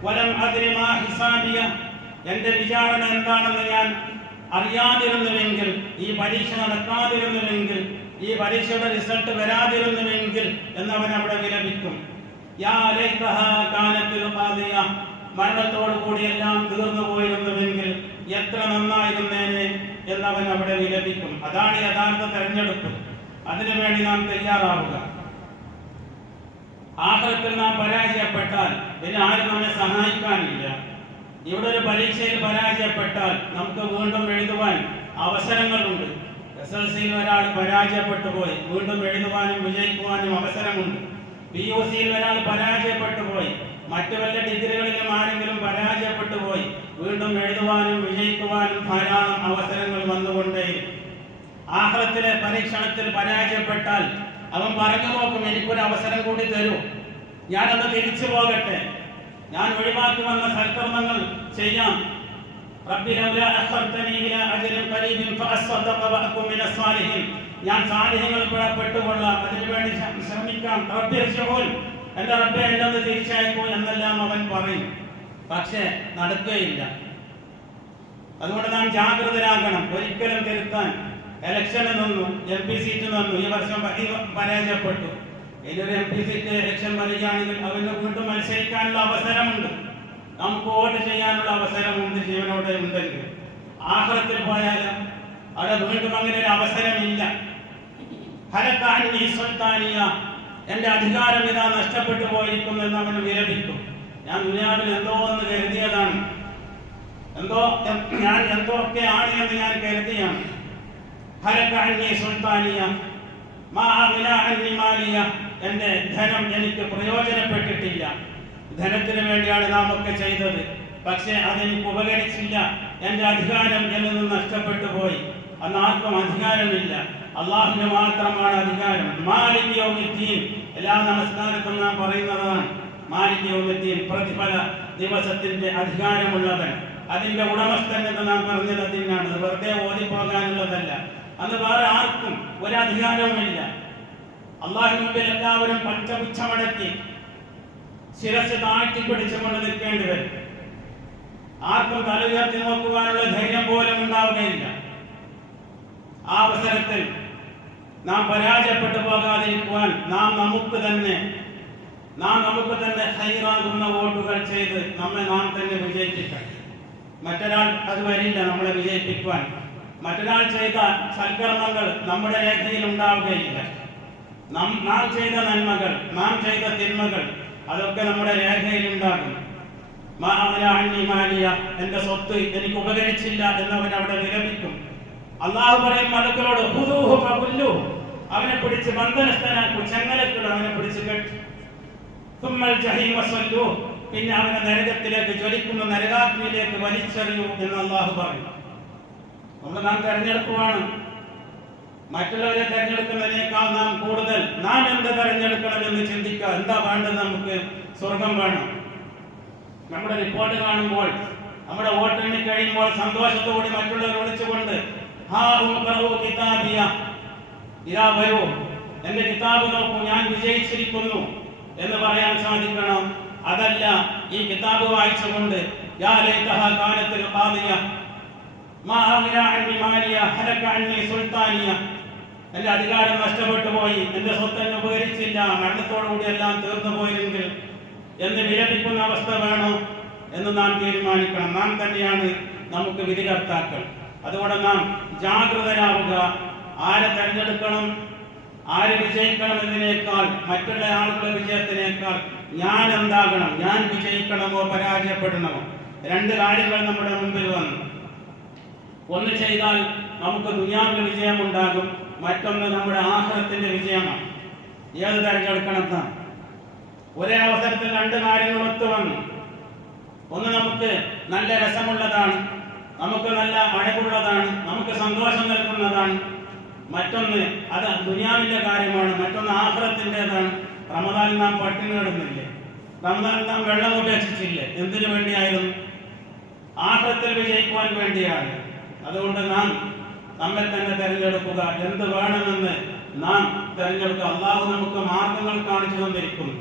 വലം അദ്രി മാ ഹിസാബിയ, എന്റെ വിചാരണ എന്താണെന്ന് ഞാൻ അറിയാതിരുന്നുവെങ്കിൽ, ഈ പരീക്ഷ നടക്കാതിരുന്നുവെങ്കിൽ, ഈ പരീക്ഷയുടെ റിസൾട്ട് വരാതിരുന്നുവെങ്കിൽ എന്നവൻ അവിടെ വിലപിക്കും. യാ ലൈതഹാ കാനത്തുൽ ഖാദിയ, മരണത്തോടു കൂടി എല്ലാം തീർന്നു പോയിരുന്നുവെങ്കിൽ എത്ര നന്നായിരുന്നേനെ എന്നവൻ അവിടെ വിലപിക്കും. അതാണ് യഥാർത്ഥ തെരഞ്ഞെടുപ്പ്. അതിനുവേണ്ടി നാം തയ്യാറാവുക. ആഖിറത്തിൽ നാം പരാജയപ്പെട്ടാൽ പിന്നെ ആരും നമ്മെ സഹായിക്കാനില്ല. ഇവിടെ ഒരു പരീക്ഷയിൽ പരാജയപ്പെട്ടാൽ നമുക്ക് വീണ്ടും എഴുതുവാൻ അവസരങ്ങളുണ്ട്. SLCയിൽ ഒരാൾ പരാജയപ്പെട്ടു പോയി, വീണ്ടും എഴുതുവാനും വിജയിക്കുവാനും അവസരമുണ്ട്. PUCയിൽ ഒരാൾ പരാജയപ്പെട്ടു പോയി, മറ്റു വല്ല ഡിഗ്രികളിലും ആരെങ്കിലും പരാജയപ്പെട്ടു പോയി, വീണ്ടും എഴുതുവാനും വിജയിക്കുവാനും ധാരാളം അവസരങ്ങൾ വന്നുകൊണ്ടേയിരിക്കും. ആഖിറത്തിലെ പരീക്ഷണത്തിൽ പരാജയപ്പെട്ടാൽ അവൻ പറഞ്ഞു നോക്കും, എനിക്കൊരു അവസരം കൂടി തരൂ, ഞാനത് തിരിച്ചു പോകട്ടെ, ഞാൻ ഒഴിവാക്കി വന്ന സൽക്കർമ്മങ്ങൾ ചെയ്യാം. റബ്ബി ലൗലാ അഖർതനി ഇലാ അജലിൻ ഖരീബിൻ ഫഅസ്സദഖ വഅകും മിനസ് സാലിഹീൻ, ഞാൻ സാലിഹ്യങ്ങളിൽ പെട്ടുകൊള്ളാം, അതിനുവേണ്ടി ശ്രമിക്കാം. റബ്ബി ഇർജിഊൻ, എന്റെ റബ്ബേ എന്നെ ഒന്ന് തിരിച്ചയക്കൂ എന്നെല്ലാം അവൻ പറയും. പക്ഷേ നടക്കുകയില്ല. അതുകൊണ്ട് നാം ജാഗ്രതരാകണം. ഒരിക്കലും തിരുത്താൻ ഇലക്ഷന് നിന്നു, MP സീറ്റ് നിന്നു, ഈ വർഷം പരാജയപ്പെട്ടു, ഇതൊരു MP സീറ്റ് ഇലക്ഷൻ വരികയാണെങ്കിൽ അവന് വീണ്ടും മത്സരിക്കാനുള്ള അവസരമുണ്ട്, നമുക്ക് വോട്ട് ചെയ്യാനുള്ള അവസരമുണ്ട്. ജീവനോടെ ഉണ്ടെങ്കിൽ ആഖിറത്തിൽ പോയാൽ അവിടെ വീണ്ടും അങ്ങനെ ഒരു അവസരമില്ല. എന്റെ അധികാരം ഇതാ നഷ്ടപ്പെട്ടു പോയിരിക്കുന്നു എന്ന് അവന് വിലപിക്കും. ഞാൻ ദുനിയാവിൽ എന്തോ എന്ന് കരുതിയതാണ്, ഞാൻ എന്തൊക്കെയാണ് എന്ന് ഞാൻ കരുതിയാണ്. എന്റെ ധനം എനിക്ക് പ്രയോജനപ്പെട്ടിട്ടില്ല. ധനത്തിന് വേണ്ടിയാണ് നാം ഒക്കെ ചെയ്തത്, പക്ഷേ അതെനിക്ക് ഉപകരിച്ചില്ല. എന്റെ അധികാരം എന്നിൽ നിന്ന് നഷ്ടപ്പെട്ടു പോയി. അന്ന് ആർക്കും അധികാരമില്ല, അള്ളാഹുവിന് മാത്രമാണ് അധികാരം. മാലിക് യൗമിദ്ദീൻ, എല്ലാ നമസ്കാരത്തും നാം പറയുന്നതാണ്. മാലിക് യൗമിദ്ദീൻ, പ്രതിഫല ദിവസത്തിന്റെ അധികാരമുള്ളവൻ, അതിന്റെ ഉടമസ്ഥൻ എന്ന് നാം പറഞ്ഞത് അതിനാണ്. വെറുതെ ഓടിപ്പോകാനുള്ളതല്ല. അന്ന് വേറെ ആർക്കും ഒരധികാരവുമില്ല. അള്ളാഹുവിന്റെ മുമ്പിൽ എല്ലാവരും പഞ്ചപുച്ഛമടക്കി ശിരസ് താഴ്ത്തി പിടിച്ചുകൊണ്ട് നിൽക്കേണ്ടി വരും. ആർക്കും തല ഉയർത്തി നോക്കുവാനുള്ള ധൈര്യം പോലും ഉണ്ടാവുകയില്ല. ആ അവസരത്തിൽ നാം പരാജയപ്പെട്ടു പോകാതിരിക്കുവാൻ നാം നമുക്ക് തന്നെ ഹൈറാകുന്ന വോട്ടുകൾ ചെയ്ത് നാം തന്നെ വിജയിപ്പിക്കണം. മറ്റൊരാൾ അത് വരില്ല നമ്മളെ വിജയിപ്പിക്കുവാൻ. മറ്റൊരാൾ ചെയ്ത സൽക്കർമ്മങ്ങൾ നമ്മുടെ രേഖയിൽ ഉണ്ടാവുകയില്ല. നാം ചെയ്ത നന്മകൾ, നാം ചെയ്ത തിന്മകൾ അതൊക്കെ നമ്മുടെ രേഖയിൽ ഉണ്ടാകും. എന്റെ സ്വത്ത് എനിക്ക് ഉപകരിച്ചില്ല എന്നവൻ അവിടെ വിലപിക്കും. അള്ളാഹു പറയും മലക്കളോട് അവനെ പിടിച്ച് ബന്ധനസ്ഥനാക്കും, ചെങ്ങലക്കിട അവനെ പിടിച്ച് കെട്ടി. പിന്നെ അവനെ നരകത്തിലേക്ക്, ജ്വലിക്കുന്ന നരകാഗ്നിയിലേക്ക് വലിച്ചെറിയൂ എന്ന് അള്ളാഹു പറയും. നാം തെരഞ്ഞെടുക്കുവാണ്. മറ്റുള്ളവരെ തെരഞ്ഞെടുക്കുന്നതിനേക്കാൾ നാം കൂടുതൽ നാം എന്ത് തെരഞ്ഞെടുക്കണമെന്ന് ചിന്തിക്കുക. എന്താ വേണ്ടത്? നമുക്ക് സ്വർഗം വേണം. നമ്മുടെ റിപ്പോർട്ട് കാണുമ്പോൾ, നമ്മുടെ വോട്ടെണ്ണി കഴിയുമ്പോൾ സന്തോഷത്തോടെ മറ്റുള്ളവരെ വിളിച്ചുകൊണ്ട് ഇതാ വരൂ, എന്റെ കിതാബ് നോക്കൂ, ഞാൻ വിജയിച്ചിരിക്കുന്നു എന്ന് പറയാൻ സാധിക്കണം. അതല്ല ഈ കിതാബ് വായിച്ചുകൊണ്ട് എന്റെ അധികാരം നഷ്ടപ്പെട്ടു പോയി, എന്റെ സ്വത്തന്നെ ഉപകരിച്ചില്ല, മരണത്തോടുകൂടി എല്ലാം തീർന്നു പോയെങ്കിൽ എന്ന് വിലപിക്കുന്ന അവസ്ഥ വേണോ എന്ന് നാം തീരുമാനിക്കണം. നാം തന്നെയാണ് നമുക്ക് വിധികർത്താക്കൾ. അതുകൊണ്ട് നാം ജാഗ്രതരാവുക. ആരെ തെരഞ്ഞെടുക്കണം, ആര് വിജയിക്കണം എന്നതിനേക്കാൾ, മറ്റുള്ള ആളുകളുടെ വിജയത്തിനേക്കാൾ ഞാൻ എന്താകണം, ഞാൻ വിജയിക്കണമോ പരാജയപ്പെടണമോ? രണ്ട് കാര്യങ്ങൾ നമ്മുടെ മുമ്പിൽ വന്നു. ഒന്ന് ചെയ്താൽ നമുക്ക് ദുനിയാവിലെ വിജയമുണ്ടാകും, മറ്റൊന്ന് നമ്മുടെ ആഖിറത്തിന്റെ വിജയമാണ്. ഏത് തെരഞ്ഞെടുക്കണം? ഒരേ അവസരത്തിൽ രണ്ട് കാര്യങ്ങൾ ഒത്തു വന്നു. ഒന്ന് നമുക്ക് നല്ല രസമുള്ളതാണ്, നമുക്ക് നല്ല അഴകുള്ളതാണ്, നമുക്ക് സന്തോഷം നൽകുന്നതാണ്. മറ്റൊന്ന് അത് ദുനിയാവിന്റെ കാര്യമാണ്, മറ്റൊന്ന് ആഖിറത്തിൻ്റെതാണ്. റമദാനിൽ നാം പട്ടിണി കിടന്നില്ലേ? റമദാനിൽ നാം വെള്ളം ഉപേക്ഷിച്ചില്ലേ? എന്തിനു വേണ്ടിയായിരുന്നു? ആഖിറത്തിൽ വിജയിക്കുവാൻ വേണ്ടിയാണ്. അതുകൊണ്ട് നാം നമ്മെ തന്നെ തെരഞ്ഞെടുക്കുക. എന്ത് വേണമെന്ന് നാം തെരഞ്ഞെടുക്കുക. അള്ളാഹു നമുക്ക് മാർഗങ്ങൾ കാണിച്ചു തന്നിരിക്കുന്നു.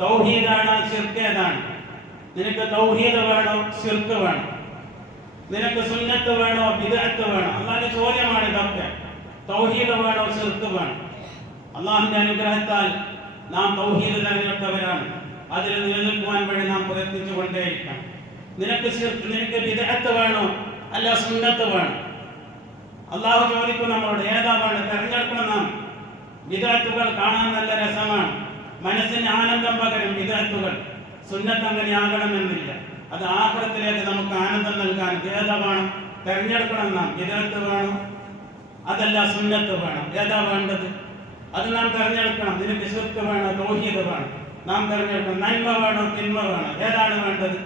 തൗഹീദാണ്, ശിർക്കേതാണ്. നിനക്ക് തൗഹീദ് വേണോ, ശിർക്ക് വേണോ? നിനക്ക് സുന്നത്ത് വേണോ, ബിദ്അത്ത് വേണോ? അള്ളാഹിന്റെ ചോദ്യമാണ് ഇതൊക്കെ. തൗഹീദ് വേണോ, ശിർക്ക് വേണോ? അള്ളാഹുവിന്റെ അനുഗ്രഹത്താൽ നാം തൗഹീദ് തെരഞ്ഞെടുത്തവരാണ്. അതിൽ നിലനിൽക്കുവാൻ വേണ്ടി നാം പ്രയത്നിച്ചു കൊണ്ടേയിരിക്കണം. നിനക്ക് ബിദ്അത്ത് വേണോ, അല്ല സുന്നത്ത് വേണം? അള്ളാഹു ചോദിക്കും നമ്മളോട്, ഏതാ വേണ്ടത്? തെരഞ്ഞെടുക്കണം. നാം ബിദ്അത്തുകൾ കാണാൻ നല്ല രസമാണ്, മനസ്സിന് ആനന്ദം പകരും ബിദ്അത്തുകൾ. സുന്നത്ത് അങ്ങനെ ആകണമെന്നില്ല. അത് ആഖിറത്തിലേക്ക് നമുക്ക് ആനന്ദം നൽകാൻ ഏതാ വേണം? തെരഞ്ഞെടുക്കണം. നാം ബിദ്അത്ത് വേണം, അതല്ല സുന്നത്ത് വേണം? ഏതാ വേണ്ടത്? അത് നാം തെരഞ്ഞെടുക്കണം. നിനക്ക് ശിർക്ക് വേണോ, തൗഹീദ് വേണം? നാം തെരഞ്ഞെടുക്കണം. നന്മ വേണോ, തിന്മ വേണോ? ഏതാണ് വേണ്ടത്?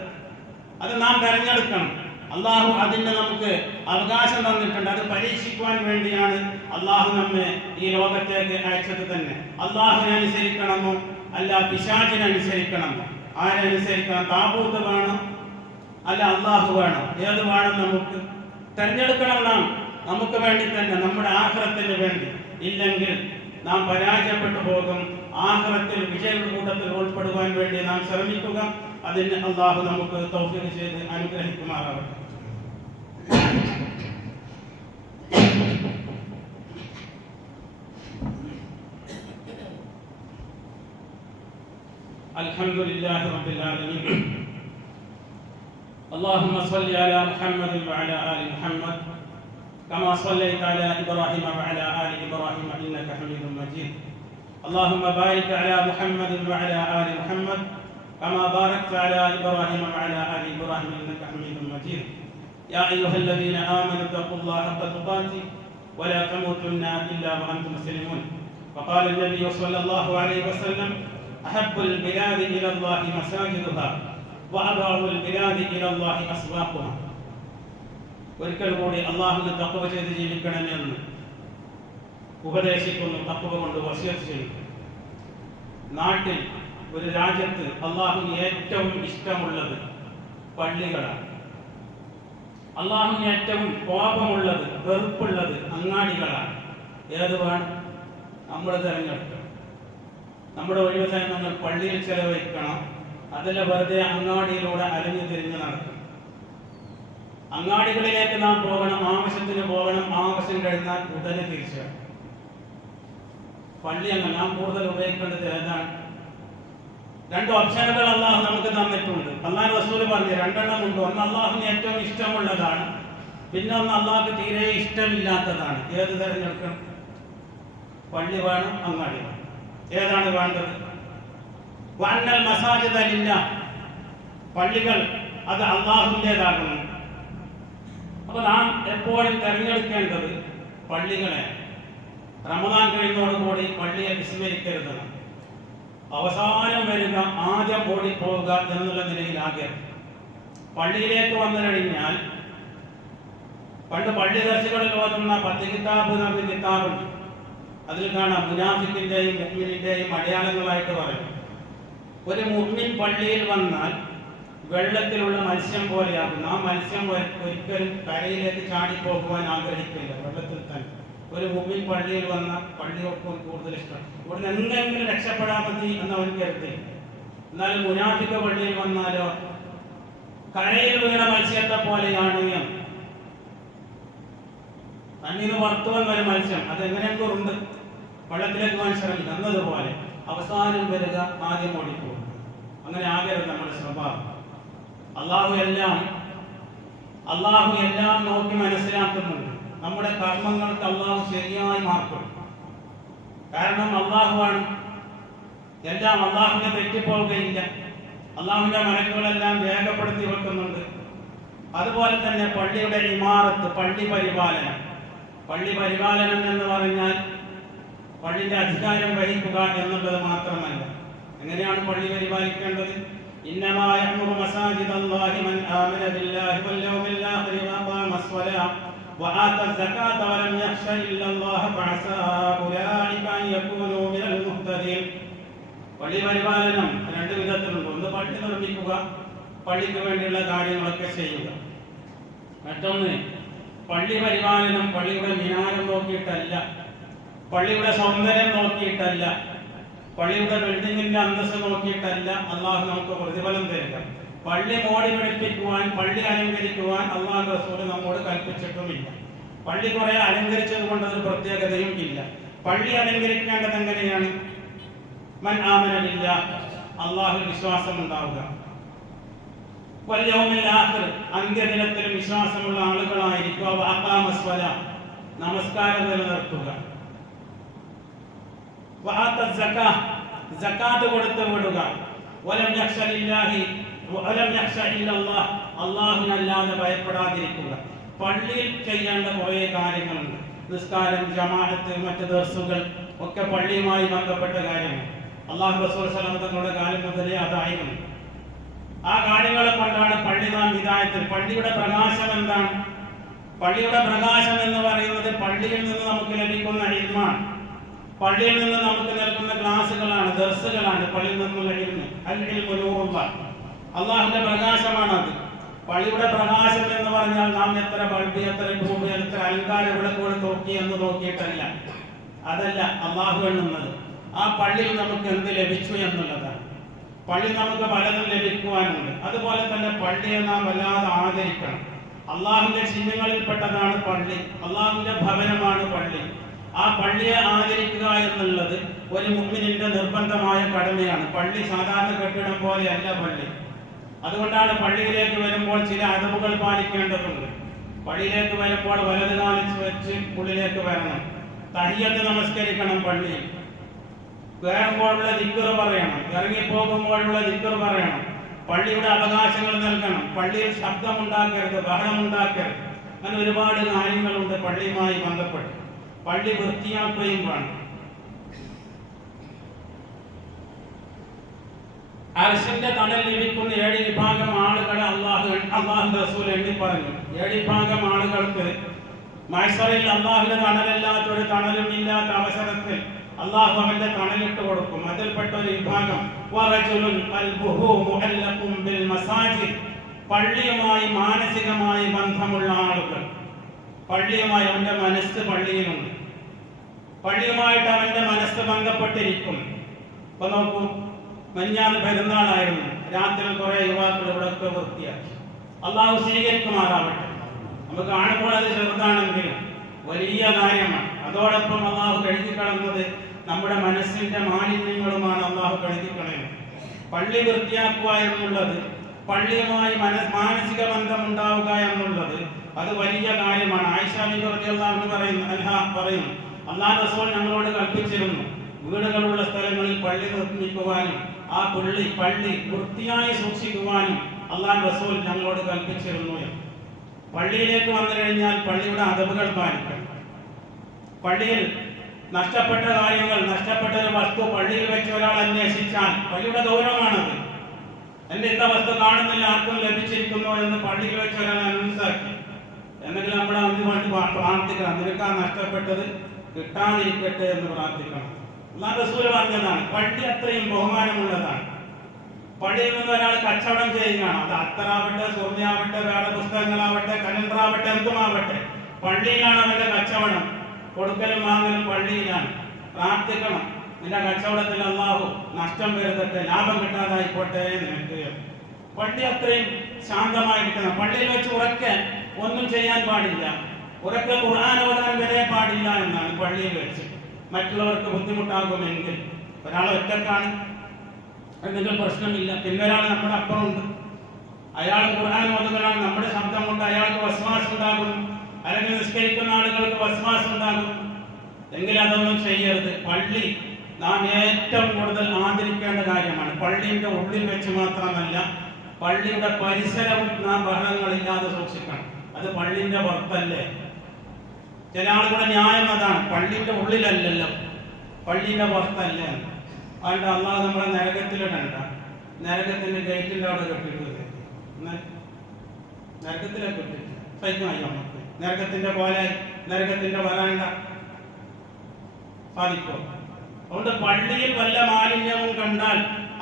അത് നാം തെരഞ്ഞെടുക്കണം. അള്ളാഹു അതിന് നമുക്ക് അവകാശം തന്നിട്ടുണ്ട്. അത് പരീക്ഷിക്കുവാൻ വേണ്ടിയാണ് അള്ളാഹു നമ്മെ ഈ ലോകത്തേക്ക് അയച്ചത് തന്നെ. അള്ളാഹുവിനെ അനുസരിക്കണമോ, അല്ല പിശാചിനെ അനുസരിക്കണമോ? ആരനുസരിക്കണം? താബൂത്ത് വേണം, അല്ല അള്ളാഹു വേണം? ഏത് വേണം? നമുക്ക് തെരഞ്ഞെടുക്കണം. നാം നമുക്ക് വേണ്ടി തന്നെ, നമ്മുടെ ആഖിറത്തിന് വേണ്ടി. ഇല്ലെങ്കിൽ നാം പരാജയപ്പെട്ടു പോകും. ആഖിറത്തിൽ വിജയികളുടെ കൂട്ടത്തിൽ ഉൾപ്പെടുവാൻ വേണ്ടി നാം ശ്രമിക്കുക. അതിന് അള്ളാഹു നമുക്ക് തൗഫീഖ് ചെയ്ത് അനുഗ്രഹിക്കുമാറാവട്ടെ. അൽഹംദുലില്ലാഹി റബ്ബിൽ ആലമീൻ. اللهم صل على محمد وعلى آل محمد كما صليت على إبراهيم وعلى آل إبراهيم إنك حميد مجيد. اللهم بارك على محمد وعلى آل محمد كما باركت على إبراهيم وعلى آل إبراهيم إنك حميد مجيد. يا أيها الذين آمنوا اتقوا الله حق تقاته ولا تموتن إلا وأنتم مسلمون. فقال النبي صلى الله عليه وسلم أحب البلاد إلى الله مساجدها وأبغض البلاد إلى الله أسواقها. ഒരിക്കൽ കൂടി അള്ളാഹുവിനെ തഖ്വ ചെയ്ത് ജീവിക്കണമെന്ന് ഉപദേശിക്കുന്നു, തഖ്വ കൊണ്ട് വസിയത്ത് ചെയ്യുന്നു. നാട്ടിൽ, ഒരു രാജ്യത്ത് അള്ളാഹുവിന് ഏറ്റവും ഇഷ്ടമുള്ളത് പള്ളികളാണ്. അള്ളാഹുവിന് ഏറ്റവും കോപമുള്ളത്, വെറുപ്പുള്ളത് അങ്ങാടികളാണ്. ഏത് വേണം? നമ്മൾ തിരഞ്ഞെടുക്കണം. നമ്മുടെ ഒഴിവ് സമയങ്ങൾ പള്ളിയിൽ ചെലവഴിക്കണം. അതിൽ വെറുതെ അങ്ങാടിയിലൂടെ അലഞ്ഞു തിരിഞ്ഞ് നടക്കും. അങ്ങാടികളിലേക്ക് നാം പോകണം, ആവശ്യത്തിന് പോകണം, ആവശ്യം കഴിഞ്ഞാൽ ഉടനെ തിരിച്ചു. പള്ളി അങ്ങനെ നാം കൂടുതൽ ഉപയോഗിക്കേണ്ടത് ഏതാണ്? രണ്ട് ഓപ്ഷനുകൾ അള്ളാഹു നമുക്ക് തന്നിട്ടുണ്ട്. അള്ളാഹു റസൂൽ പറഞ്ഞു രണ്ടെണ്ണം ഉണ്ട്. ഒന്ന് അള്ളാഹുവിന് ഏറ്റവും ഇഷ്ടമുള്ളതാണ്, പിന്നെ ഒന്ന് അള്ളാഹുക്ക് തീരെ ഇഷ്ടമില്ലാത്തതാണ്. ഏത് തിരഞ്ഞെടുക്കണം? പള്ളി വേണം, അങ്ങാടി വേണം. ഏതാണ് വേണ്ടത്? വഅന്നൽ മസാജിദ ലില്ലാഹ്, പള്ളികൾ അത് അള്ളാഹുവിൻ്റെതാകുന്നു. അപ്പോൾ നാം എപ്പോഴും തിരഞ്ഞെടുക്കേണ്ടത് പള്ളികളെ. റമദാൻ കഴിയുന്നതോടുകൂടി പള്ളിയെ വിസ്മരിക്കരുതെന്ന്, അവസാനം വരിക ആദ്യം ഓടിപ്പോവുക എന്നുള്ള നിലയിലാകെ പള്ളിയിലേക്ക് വന്നു കഴിഞ്ഞാൽ, പണ്ട് പള്ളി ദർശകളിൽ ഓതുന്ന 10 കിതാബ് എന്ന കിതാബുണ്ട്. അതിൽ കാണാം മുനാഫിക്കിന്റെയും മുഅ്മിനിന്റെയും അടയാളങ്ങളായിട്ട് പറയും. ഒരു മുഅ്മിൻ പള്ളിയിൽ വന്നാൽ വെള്ളത്തിലുള്ള മത്സ്യം പോലെയാകും. ആ മത്സ്യം ഒരിക്കലും കരയിലേക്ക് ചാടിപ്പോകുവാൻ ആഗ്രഹിക്കില്ല, വെള്ളത്തിൽ തന്നെ. ഒരു മുഅ്മിൻ പള്ളിയിൽ വന്ന പള്ളിയോട് കൂടുതൽ ഇഷ്ടം, ഇവിടുന്ന് എന്തെങ്കിലും രക്ഷപ്പെടാൻ മതി എന്നവൻ കരുതി. എന്നാലും മുനാഫിക്ക് പള്ളിയിൽ വന്നാലോ കരയിൽ വീണ മത്സ്യത്തെ പോലെയാണ്. തന്നീന്ന് പുറത്തു വന്ന ഒരു മത്സ്യം അതെങ്ങനെയൊക്കെ ഉണ്ട്, വെള്ളത്തിലേക്ക് മത്സരം എന്നതുപോലെ അവസാനം വരിക ആദ്യം ഓടിപ്പോകും. അങ്ങനെ ആകരുത് നമ്മുടെ സ്വഭാവം. അള്ളാഹു എല്ലാം നോക്കി മനസ്സിലാക്കുന്നുണ്ട്. നമ്മുടെ കർമ്മങ്ങൾക്ക് അള്ളാഹു ശരിയായി മാർക്കും. കാരണം അള്ളാഹുവാണ് എല്ലാം. അള്ളാഹുവിനെ തെറ്റിപ്പോവുകയില്ല. അള്ളാഹുവിന്റെ മലക്കുകളെല്ലാം രേഖപ്പെടുത്തി വെക്കുന്നുണ്ട്. അതുപോലെ തന്നെ പള്ളിയുടെ ഇമാറത്ത്, പള്ളി പരിപാലനം. പള്ളി പരിപാലനം എന്ന് പറഞ്ഞാൽ പള്ളിന്റെ അധികാരം വഹിക്കുക എന്നുള്ളത് മാത്രമല്ല. എങ്ങനെയാണ് പള്ളി പരിപാലിക്കേണ്ടത്? ഇന്നമാ യഅ്മുറു മസാജിദല്ലാഹി മൻ ആമന ബില്ലാഹി വൽ യൗമിൽ ആഖിരി വഅഖാമ അസ്സലാ വആത അസ്സകാത വലം യഖ്ശ ഇല്ലല്ലാഹ ഫഅസാ ഉലൈക അൻ യകൂനൂ മിനൽ മുഹ്തദീൻ. പള്ളി പരിപാലനം രണ്ട് വിധത്തിലുണ്ട്. ഒന്ന് പള്ളി നിർമ്മിക്കുക, പള്ളിക്ക് വേണ്ടിയുള്ള കാര്യങ്ങളൊക്കെ ചെയ്യുക. മറ്റൊന്ന് പള്ളി പരിപാലനം പള്ളിയുടെ മിനാരം നോക്കിയിട്ടല്ല, പള്ളിയുടെ സൗന്ദര്യം നോക്കിയിട്ടല്ല, പള്ളിയുടെ ബിൽഡിങ്ങിന്റെ അന്തസ്സ് നോക്കിയിട്ടല്ല അള്ളാഹു നമുക്ക് പ്രതിഫലം തരിക. പള്ളി മോടി പിടിപ്പിക്കുവാൻ, പള്ളി അലങ്കരിക്കുവാൻ അള്ളാഹു റസൂൽ നമ്മോട് കൽപ്പിച്ചിട്ടുമില്ല. പള്ളി കുറെ അലങ്കരിച്ചത് കൊണ്ട് ഒരു പ്രത്യേകതയും ഇല്ല. പള്ളി അലങ്കരിക്കേണ്ടത് എങ്ങനെയാണ്? മൻ ആമന ബില്ലാഹ്, അള്ളാഹു വിശ്വാസം ഉണ്ടാവുക. വൽ യൗമിൽ ആഖിർ, അന്ത്യദിനത്തിൽ വിശ്വാസമുള്ള ആളുകളായിരിക്കുക. വഅഖാമ അസ്സലാ, നമസ്കാരം നിലനിർത്തുക. വആത സകാ, സകാത്ത് കൊടുത്തു വിടുക. വലം യഖ്ശ ലില്ലാഹി വലം യഖ്ശ ഇല്ലല്ലാഹ്, അല്ലാഹുവിനല്ലാതെ ഭയപ്പെടാതിരിക്കുക. പള്ളിയിൽ ചെയ്യേണ്ട കുറേ കാര്യങ്ങളുണ്ട്. നിസ്കാരം, ജമാഅത്ത്, മറ്റ് ദർസുകൾ ഒക്കെ പള്ളിയുമായി ബന്ധപ്പെട്ട കാര്യങ്ങൾ. അല്ലാഹു റസൂൽ സ്വല്ലല്ലാഹു അലൈഹി വസല്ലം തങ്ങളുടെ കാലം മുതലേ അതായിരുന്നു. ആ കാര്യങ്ങളെ കൊണ്ടാണ് പള്ളി നാം ഹിദായത്തിൽ. പള്ളിയുടെ പ്രകാശം എന്താണ്? പള്ളിയുടെ പ്രകാശം എന്ന് പറയുന്നത് പള്ളിയിൽ നിന്ന് നമുക്ക് ലഭിക്കുന്ന ഇൽമാണ്, പള്ളിയിൽ നിന്ന് നമുക്ക് നൽകുന്ന ക്ലാസുകളാണ്, ദർസുകളാണ്. പള്ളിയിൽ നിന്നുള്ള ഇൽമ്, അൽ ഇൽമു നൂറുല്ലാഹ്, അള്ളാഹുവിന്റെ പ്രകാശമാണത്. പള്ളിയുടെ പ്രകാശം എന്ന് പറഞ്ഞാൽ നാം എത്ര ബൾബ്, എത്ര ട്യൂബ്, എത്ര അലങ്കാര വിളക്കുകൾ നോക്കി എന്ന് നോക്കിയിട്ടല്ല. അതല്ല അള്ളാഹു എണ്ണുന്നത്. ആ പള്ളിയിൽ നമുക്ക് എന്ത് ലഭിച്ചു എന്നുള്ളതാണ്. പള്ളി നമുക്ക് പലതും ലഭിക്കുവാനുണ്ട്. അതുപോലെ തന്നെ പള്ളിയെ നാം വല്ലാതെ ആദരിക്കണം. അള്ളാഹുവിന്റെ ചിഹ്നങ്ങളിൽപ്പെട്ടതാണ് പള്ളി, അള്ളാഹുവിന്റെ ഭവനമാണ് പള്ളി. ആ പള്ളിയെ ആദരിക്കുക എന്നുള്ളത് ഒരു മുഅ്മിനിന്റെ നിർബന്ധമായ കടമയാണ്. പള്ളി സാധാരണ കെട്ടിടം പോലെയല്ല പള്ളി. അതുകൊണ്ടാണ് പള്ളിയിലേക്ക് വരുമ്പോൾ ചില അദബുകൾ പാലിക്കേണ്ടതുണ്ട്. പള്ളിയിലേക്ക് വരുമ്പോൾ വലത് കാലിൽ വെച്ച് ഉള്ളിലേക്ക് വരണം. തഹിയ്യത്ത് നമസ്കരിക്കണം. പള്ളിയിൽ കയറുമ്പോഴുള്ള ദിക്ർ പറയണം, ഇറങ്ങിപ്പോകുമ്പോഴുള്ള ദിക്ർ പറയണം. പള്ളിയുടെ അവകാശങ്ങൾ നൽകണം. പള്ളിയിൽ ശബ്ദമുണ്ടാക്കരുത്, ബഹളമുണ്ടാക്കരുത്. അങ്ങനെ ഒരുപാട് കാര്യങ്ങളുണ്ട് പള്ളിയുമായി ബന്ധപ്പെട്ട്. പള്ളി വൃത്തിയാക്കുകയും വേണം. അർശിന്റെ തണൽ ലഭിക്കുന്ന 7 വിഭാഗം ആളുകളെ അള്ളാഹു റസൂൽ എണ്ണി പറഞ്ഞു. 7 വിഭാഗം ആളുകൾക്ക് മഹ്ശറിൽ അള്ളാഹുവിന്റെ തണലല്ലാത്ത ഒരു തണലും ഇല്ലാത്ത അവസരത്തിൽ അള്ളാഹു അവന്റെ തണലിട്ട് കൊടുക്കും. അതിൽപ്പെട്ട ഒരു വിഭാഗം പള്ളിയുമായി മാനസികമായി ബന്ധമുള്ള ആളുകൾ. പള്ളിയുമായി അവന്റെ മനസ്സ് പള്ളിയിലുണ്ട്, പള്ളിയുമായിട്ട് അവന്റെ മനസ്സ് ബന്ധപ്പെട്ടിരിക്കും. ഇപ്പൊ നോക്കൂ, മിനിഞ്ഞാന്ന് പെരുന്നാളായിരുന്നു, രാത്രി കുറെ യുവാക്കൾ ഇവിടെയൊക്കെ വൃത്തിയാക്കി. അള്ളാഹു സ്വീകരിക്കുമാറാവട്ടെ. നമുക്ക് കാണുമ്പോൾ അത് ചെറുതാണെങ്കിലും വലിയ കാര്യമാണ്. അതോടൊപ്പം അള്ളാഹു കഴുകിക്കളയുന്നത് നമ്മുടെ മനസ്സിന്റെ മാലിന്യങ്ങളുമാണ്. അള്ളാഹു കഴുകിക്കളയുന്നത്. പള്ളി വൃത്തിയാക്കുക എന്നുള്ളത്, പള്ളിയുമായി മാനസിക ബന്ധം ഉണ്ടാവുക എന്നുള്ളത് അത് വലിയ കാര്യമാണ്. ആയിഷ റളിയല്ലാഹു അൻഹ പറയുന്നു, അല്ലാഹു റസൂൽ ഞങ്ങളോട് കൽപ്പിച്ചിരുന്നു വീടുകളുള്ള സ്ഥലങ്ങളിൽ പള്ളി നിർമ്മിക്കുവാനും ആ പള്ളി വൃത്തിയായി സൂക്ഷിക്കുവാനും അല്ലാഹു റസൂൽ ഞങ്ങളോട് കൽപ്പിച്ചിരുന്നു. പള്ളിയിലേക്ക് വന്നു കഴിഞ്ഞാൽ പള്ളിയുടെ അദബുകൾ പാലിക്കണം. പള്ളിയിൽ നഷ്ടപ്പെട്ട കാര്യങ്ങൾ, നഷ്ടപ്പെട്ട ഒരു വസ്തു പള്ളിയിൽ വെച്ച് ഒരാൾ അന്വേഷിച്ചാൽ പള്ളിയുടെ ഗൗരവമാണത്. എന്റെ ഇന്ന വസ്തു കാണുന്നില്ല, ആർക്കും ലഭിച്ചിരിക്കുന്നു എന്ന് പള്ളിയിൽ വെച്ച് ഒരാൾ മനസ്സിലാക്കി എന്നെങ്കിൽ നമ്മൾ അതിന് വേണ്ടി പ്രാർത്ഥിക്കണം. നിനക്ക് ആ നഷ്ടപ്പെട്ടത് കിട്ടാതിരിക്കട്ടെ എന്ന് പ്രാർത്ഥിക്കണം. അല്ലാഹു റസൂൽ പറഞ്ഞതാണ്, പള്ളി അത്രയും ബഹുമാനമുള്ളതാണ്. പള്ളിയിൽ നിന്ന് ഒരാൾ കച്ചവടം ചെയ്യുകയാണ്, അത് അത്തറാവട്ടെ, സ്വർണ്ണയാവട്ടെ, വേറെ പുസ്തകങ്ങളാവട്ടെ, കലണ്ടറാവട്ടെ, എന്തുമാവട്ടെ, പള്ളിയിലാണ് അവന്റെ കച്ചവടം. കൊടുക്കലും വാങ്ങലും പള്ളിയിലാണ്. പ്രാർത്ഥിക്കണം, നിന്റെ കച്ചവടത്തിൽ അല്ലാഹു നഷ്ടം വരുത്തട്ടെ, ലാഭം കിട്ടാതായിക്കോട്ടെ നിനക്ക്. പള്ളി അത്രയും ശാന്തമായിരിക്കണം. പള്ളിയിൽ വെച്ച് ഉറക്കെ ഒന്നും ചെയ്യാൻ പാടില്ല, ഉറക്കെ ഖുർആൻ ഓതാൻ വരെ പാടില്ല എന്നാണ് പള്ളിയിൽ വെച്ച്. മറ്റുള്ളവർക്ക് ബുദ്ധിമുട്ടാകുമെങ്കിൽ, ഒരാൾ ഒറ്റക്കാണ് എന്തെങ്കിലും പ്രശ്നമില്ല, പിന്നെ ഒരാൾ നമ്മുടെ അപ്പുറമുണ്ട്, അയാൾ ഖുർആൻ ഓതുകയാണ്, നമ്മുടെ ശബ്ദം കൊണ്ട് അയാൾക്ക് വസ്വാസം ഉണ്ടാകുന്നു, അല്ലെങ്കിൽ നിസ്കരിക്കുന്ന ആളുകൾക്ക് വസ്വാസം ഉണ്ടാകും എങ്കിൽ അതൊന്നും ചെയ്യരുത്. പള്ളി നാം ഏറ്റവും കൂടുതൽ ആദരിക്കേണ്ട കാര്യമാണ്. പള്ളിയുടെ ഉള്ളിൽ വെച്ച് മാത്രമല്ല, പള്ളിയുടെ പരിസരവും നാം ബഹളങ്ങളില്ലാതെ സൂക്ഷിക്കണം. അത് പള്ളിന്റെ പുറത്തല്ലേ. ചില ആളുകളുടെ ന്യായം അതാണ്, പള്ളിന്റെ ഉള്ളിലല്ലല്ലോ, പള്ളിന്റെ പുറത്തല്ലേ. അതുകൊണ്ട് അള്ളാഹു നമ്മളെ നരകത്തിലിടണ്ട. നരകത്തിന്റെ ഗേറ്റിന്റെ അവിടെ കെട്ടിട്ട് നരകത്തിലേക്ക് ഇട്ടിട്ട് സൈന്യമായി നമുക്ക് നരകത്തിന്റെ പോലെ നരകത്തിന്റെ വരാണ്ട സാധിക്കും. അതുകൊണ്ട് പള്ളിയിൽ വല്ല മാലിന്യവും കണ്ടാൽ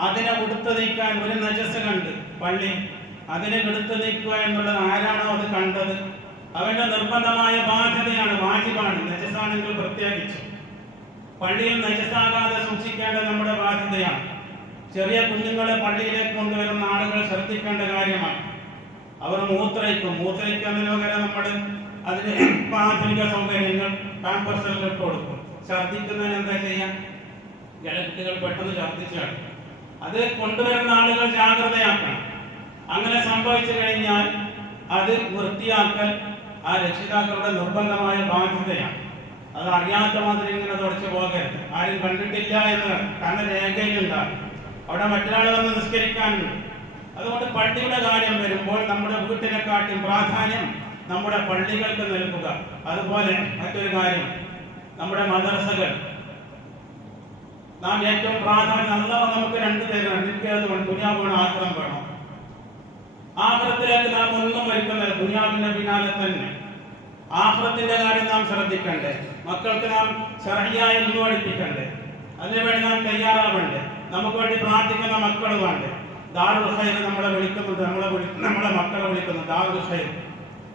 അതിനെ വിടുത്തു നീക്കാൻ ഒരു നജസ് കണ്ട് പള്ളി അതിനെ വിടുത്തു നീക്കുക എന്നുള്ളത് ആരാണോ അത് കണ്ടത് അവന്റെ നിർബന്ധമായ ബാധ്യതയാണ്, വാജിബാണ്. നജസാണെങ്കിൽ പ്രത്യേകിച്ച് പള്ളിയിൽ നജസാകാതെ സൂക്ഷിക്കേണ്ടത് നമ്മുടെ ബാധ്യതയാണ്. ചെറിയ കുഞ്ഞുങ്ങളെ പള്ളിയിലേക്ക് കൊണ്ടുവരുന്ന ആളുകൾ ശ്രദ്ധിക്കേണ്ട കാര്യമാണ്. അവർ മൂത്രയ്ക്കുന്നതിന് പകരം നമ്മൾ അതിന് ആധുനിക സൗകര്യങ്ങൾ പാമ്പേഴ്സുകൾ ഇട്ട് കൊടുക്കും. ഛർദ്ദിക്കുന്നതിന് എന്താ ചെയ്യാം? കുട്ടികൾ പെട്ടെന്ന് ഛർദ്ദിച്ചാണ്. അത് കൊണ്ടുവരുന്ന ആളുകൾ ജാഗ്രതയാക്കണം. അങ്ങനെ സംഭവിച്ചു കഴിഞ്ഞാൽ അത് വൃത്തിയാക്കൽ ആ രക്ഷിതാക്കളുടെ നിർബന്ധമായ ബാധ്യതയാണ്. അത് അറിയാത്ത മാതിരി ഇങ്ങനെ തുടച്ചു പോകരുത്. ആരും കണ്ടിട്ടില്ല എന്ന് കാരണം രേഖയിലുണ്ടാകും. അവിടെ മറ്റൊരാൾ വന്ന് നിസ്കരിക്കാനുണ്ട്. അതുകൊണ്ട് പള്ളിയുടെ കാര്യം വരുമ്പോൾ നമ്മുടെ വീട്ടിനെക്കാട്ടും പ്രാധാന്യം നമ്മുടെ പള്ളികൾക്ക് നൽകുക. അതുപോലെ മറ്റൊരു കാര്യം, നമ്മുടെ മദ്രസകൾ നാം ഏറ്റവും പ്രാധാന്യം, അല്ലാഹു നമുക്ക് രണ്ട് തരുന്നുണ്ട്. നിൽക്കുന്നത് ദുനിയാവ് വേണം, ആഖിറം വേണം. ആഖിറത്തിലേക്ക് നാം ഒന്നും വരുത്തുന്നില്ല, ദുനിയാവിന്റെ പിന്നാലെ തന്നെ. ആഖിറത്തിന്റെ കാര്യം നാം ശ്രദ്ധിക്കണ്ടേ, മക്കൾക്ക് നാം ശർഈയായ ഇൽമു പഠിപ്പിക്കണ്ടേ, അതിനുവേണ്ടി നാം തയ്യാറാവണ്ടേ, നമുക്ക് വേണ്ടി പ്രാർത്ഥിക്കുന്ന മക്കൾ വേണ്ടേ. ദാറുൽ ഖൈർ നമ്മളെ വിളിക്കുന്നുണ്ട്, നമ്മളെ മക്കളെ വിളിക്കുന്നു ദാറുൽ ഖൈർ.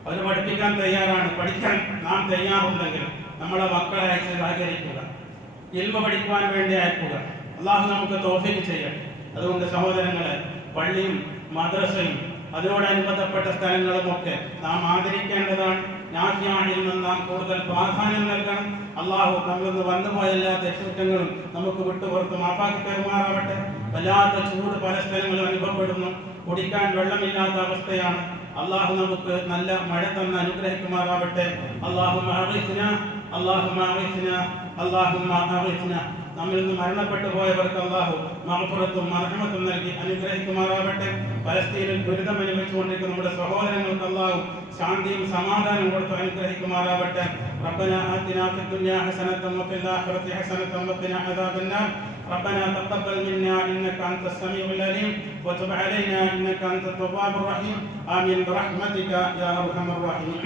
അവർ പഠിപ്പിക്കാൻ തയ്യാറാണ്. പഠിക്കാൻ നാം തയ്യാറുണ്ടെങ്കിൽ നമ്മളെ മക്കളെ അയച്ച് സഹകരിക്കുക, ഇൽമു പഠിക്കുവാൻ വേണ്ടി അയക്കുക. അള്ളാഹു നമുക്ക് തൗഫീഖ് ചെയ്യട്ടെ. അതുകൊണ്ട് സഹോദരങ്ങളെ, പള്ളിയും മദ്രസയും അതിനോടനുബന്ധപ്പെട്ട സ്ഥലങ്ങളുമൊക്കെ നാം ആദരിക്കേണ്ടതാണ്. നാഫിയായിൽ നിന്ന് നാം കൂടുതൽ പ്രാധാന്യം നൽകണം. അള്ളാഹു നമ്മിൽ നിന്ന് വന്നുപോയ എല്ലാ തെറ്റുകുറ്റങ്ങളും നമുക്ക് വിട്ടുപുറത്ത് മാപ്പാക്കി പെരുമാറാവട്ടെ. വല്ലാത്ത ചൂട് പല സ്ഥലങ്ങളും അനുഭവപ്പെടുന്നു, കുടിക്കാൻ വെള്ളമില്ലാത്ത അവസ്ഥയാണ്. അള്ളാഹു നമുക്ക് നല്ല മഴ തന്ന് അനുഗ്രഹിക്കുമാറാവട്ടെ. നമ്മിൽ നിന്ന് മരണപ്പെട്ടു പോയവർക്ക് അള്ളാഹു മഗ്ഫിറത്തും മർഹമത്തും നൽകി അനുഗ്രഹിക്കുമാറാവട്ടെ. പലസ്തീനിൽ ദുരിതം അനുഭവിച്ചുകൊണ്ടിരിക്കുന്ന നമ്മുടെ സഹോദരങ്ങൾക്ക് അള്ളാഹു ശാന്തിയും സമാധാനവും കൊടുത്ത് അനുഗ്രഹിക്കുമാറാവട്ടെ. റബ്ബനാ ആതിനാ ഫിദ്ദുനിയാ ഹസനത്തൻ വഫിൽ ആഖിറതി ഹസനത്തൻ വഖിനാ അദാബന്നാർ. ربنا تقبل منا إنك أنت السميع العليم وتب علينا إنك أنت التواب الرحيم. آمين برحمتك يا أرحم الراحمين.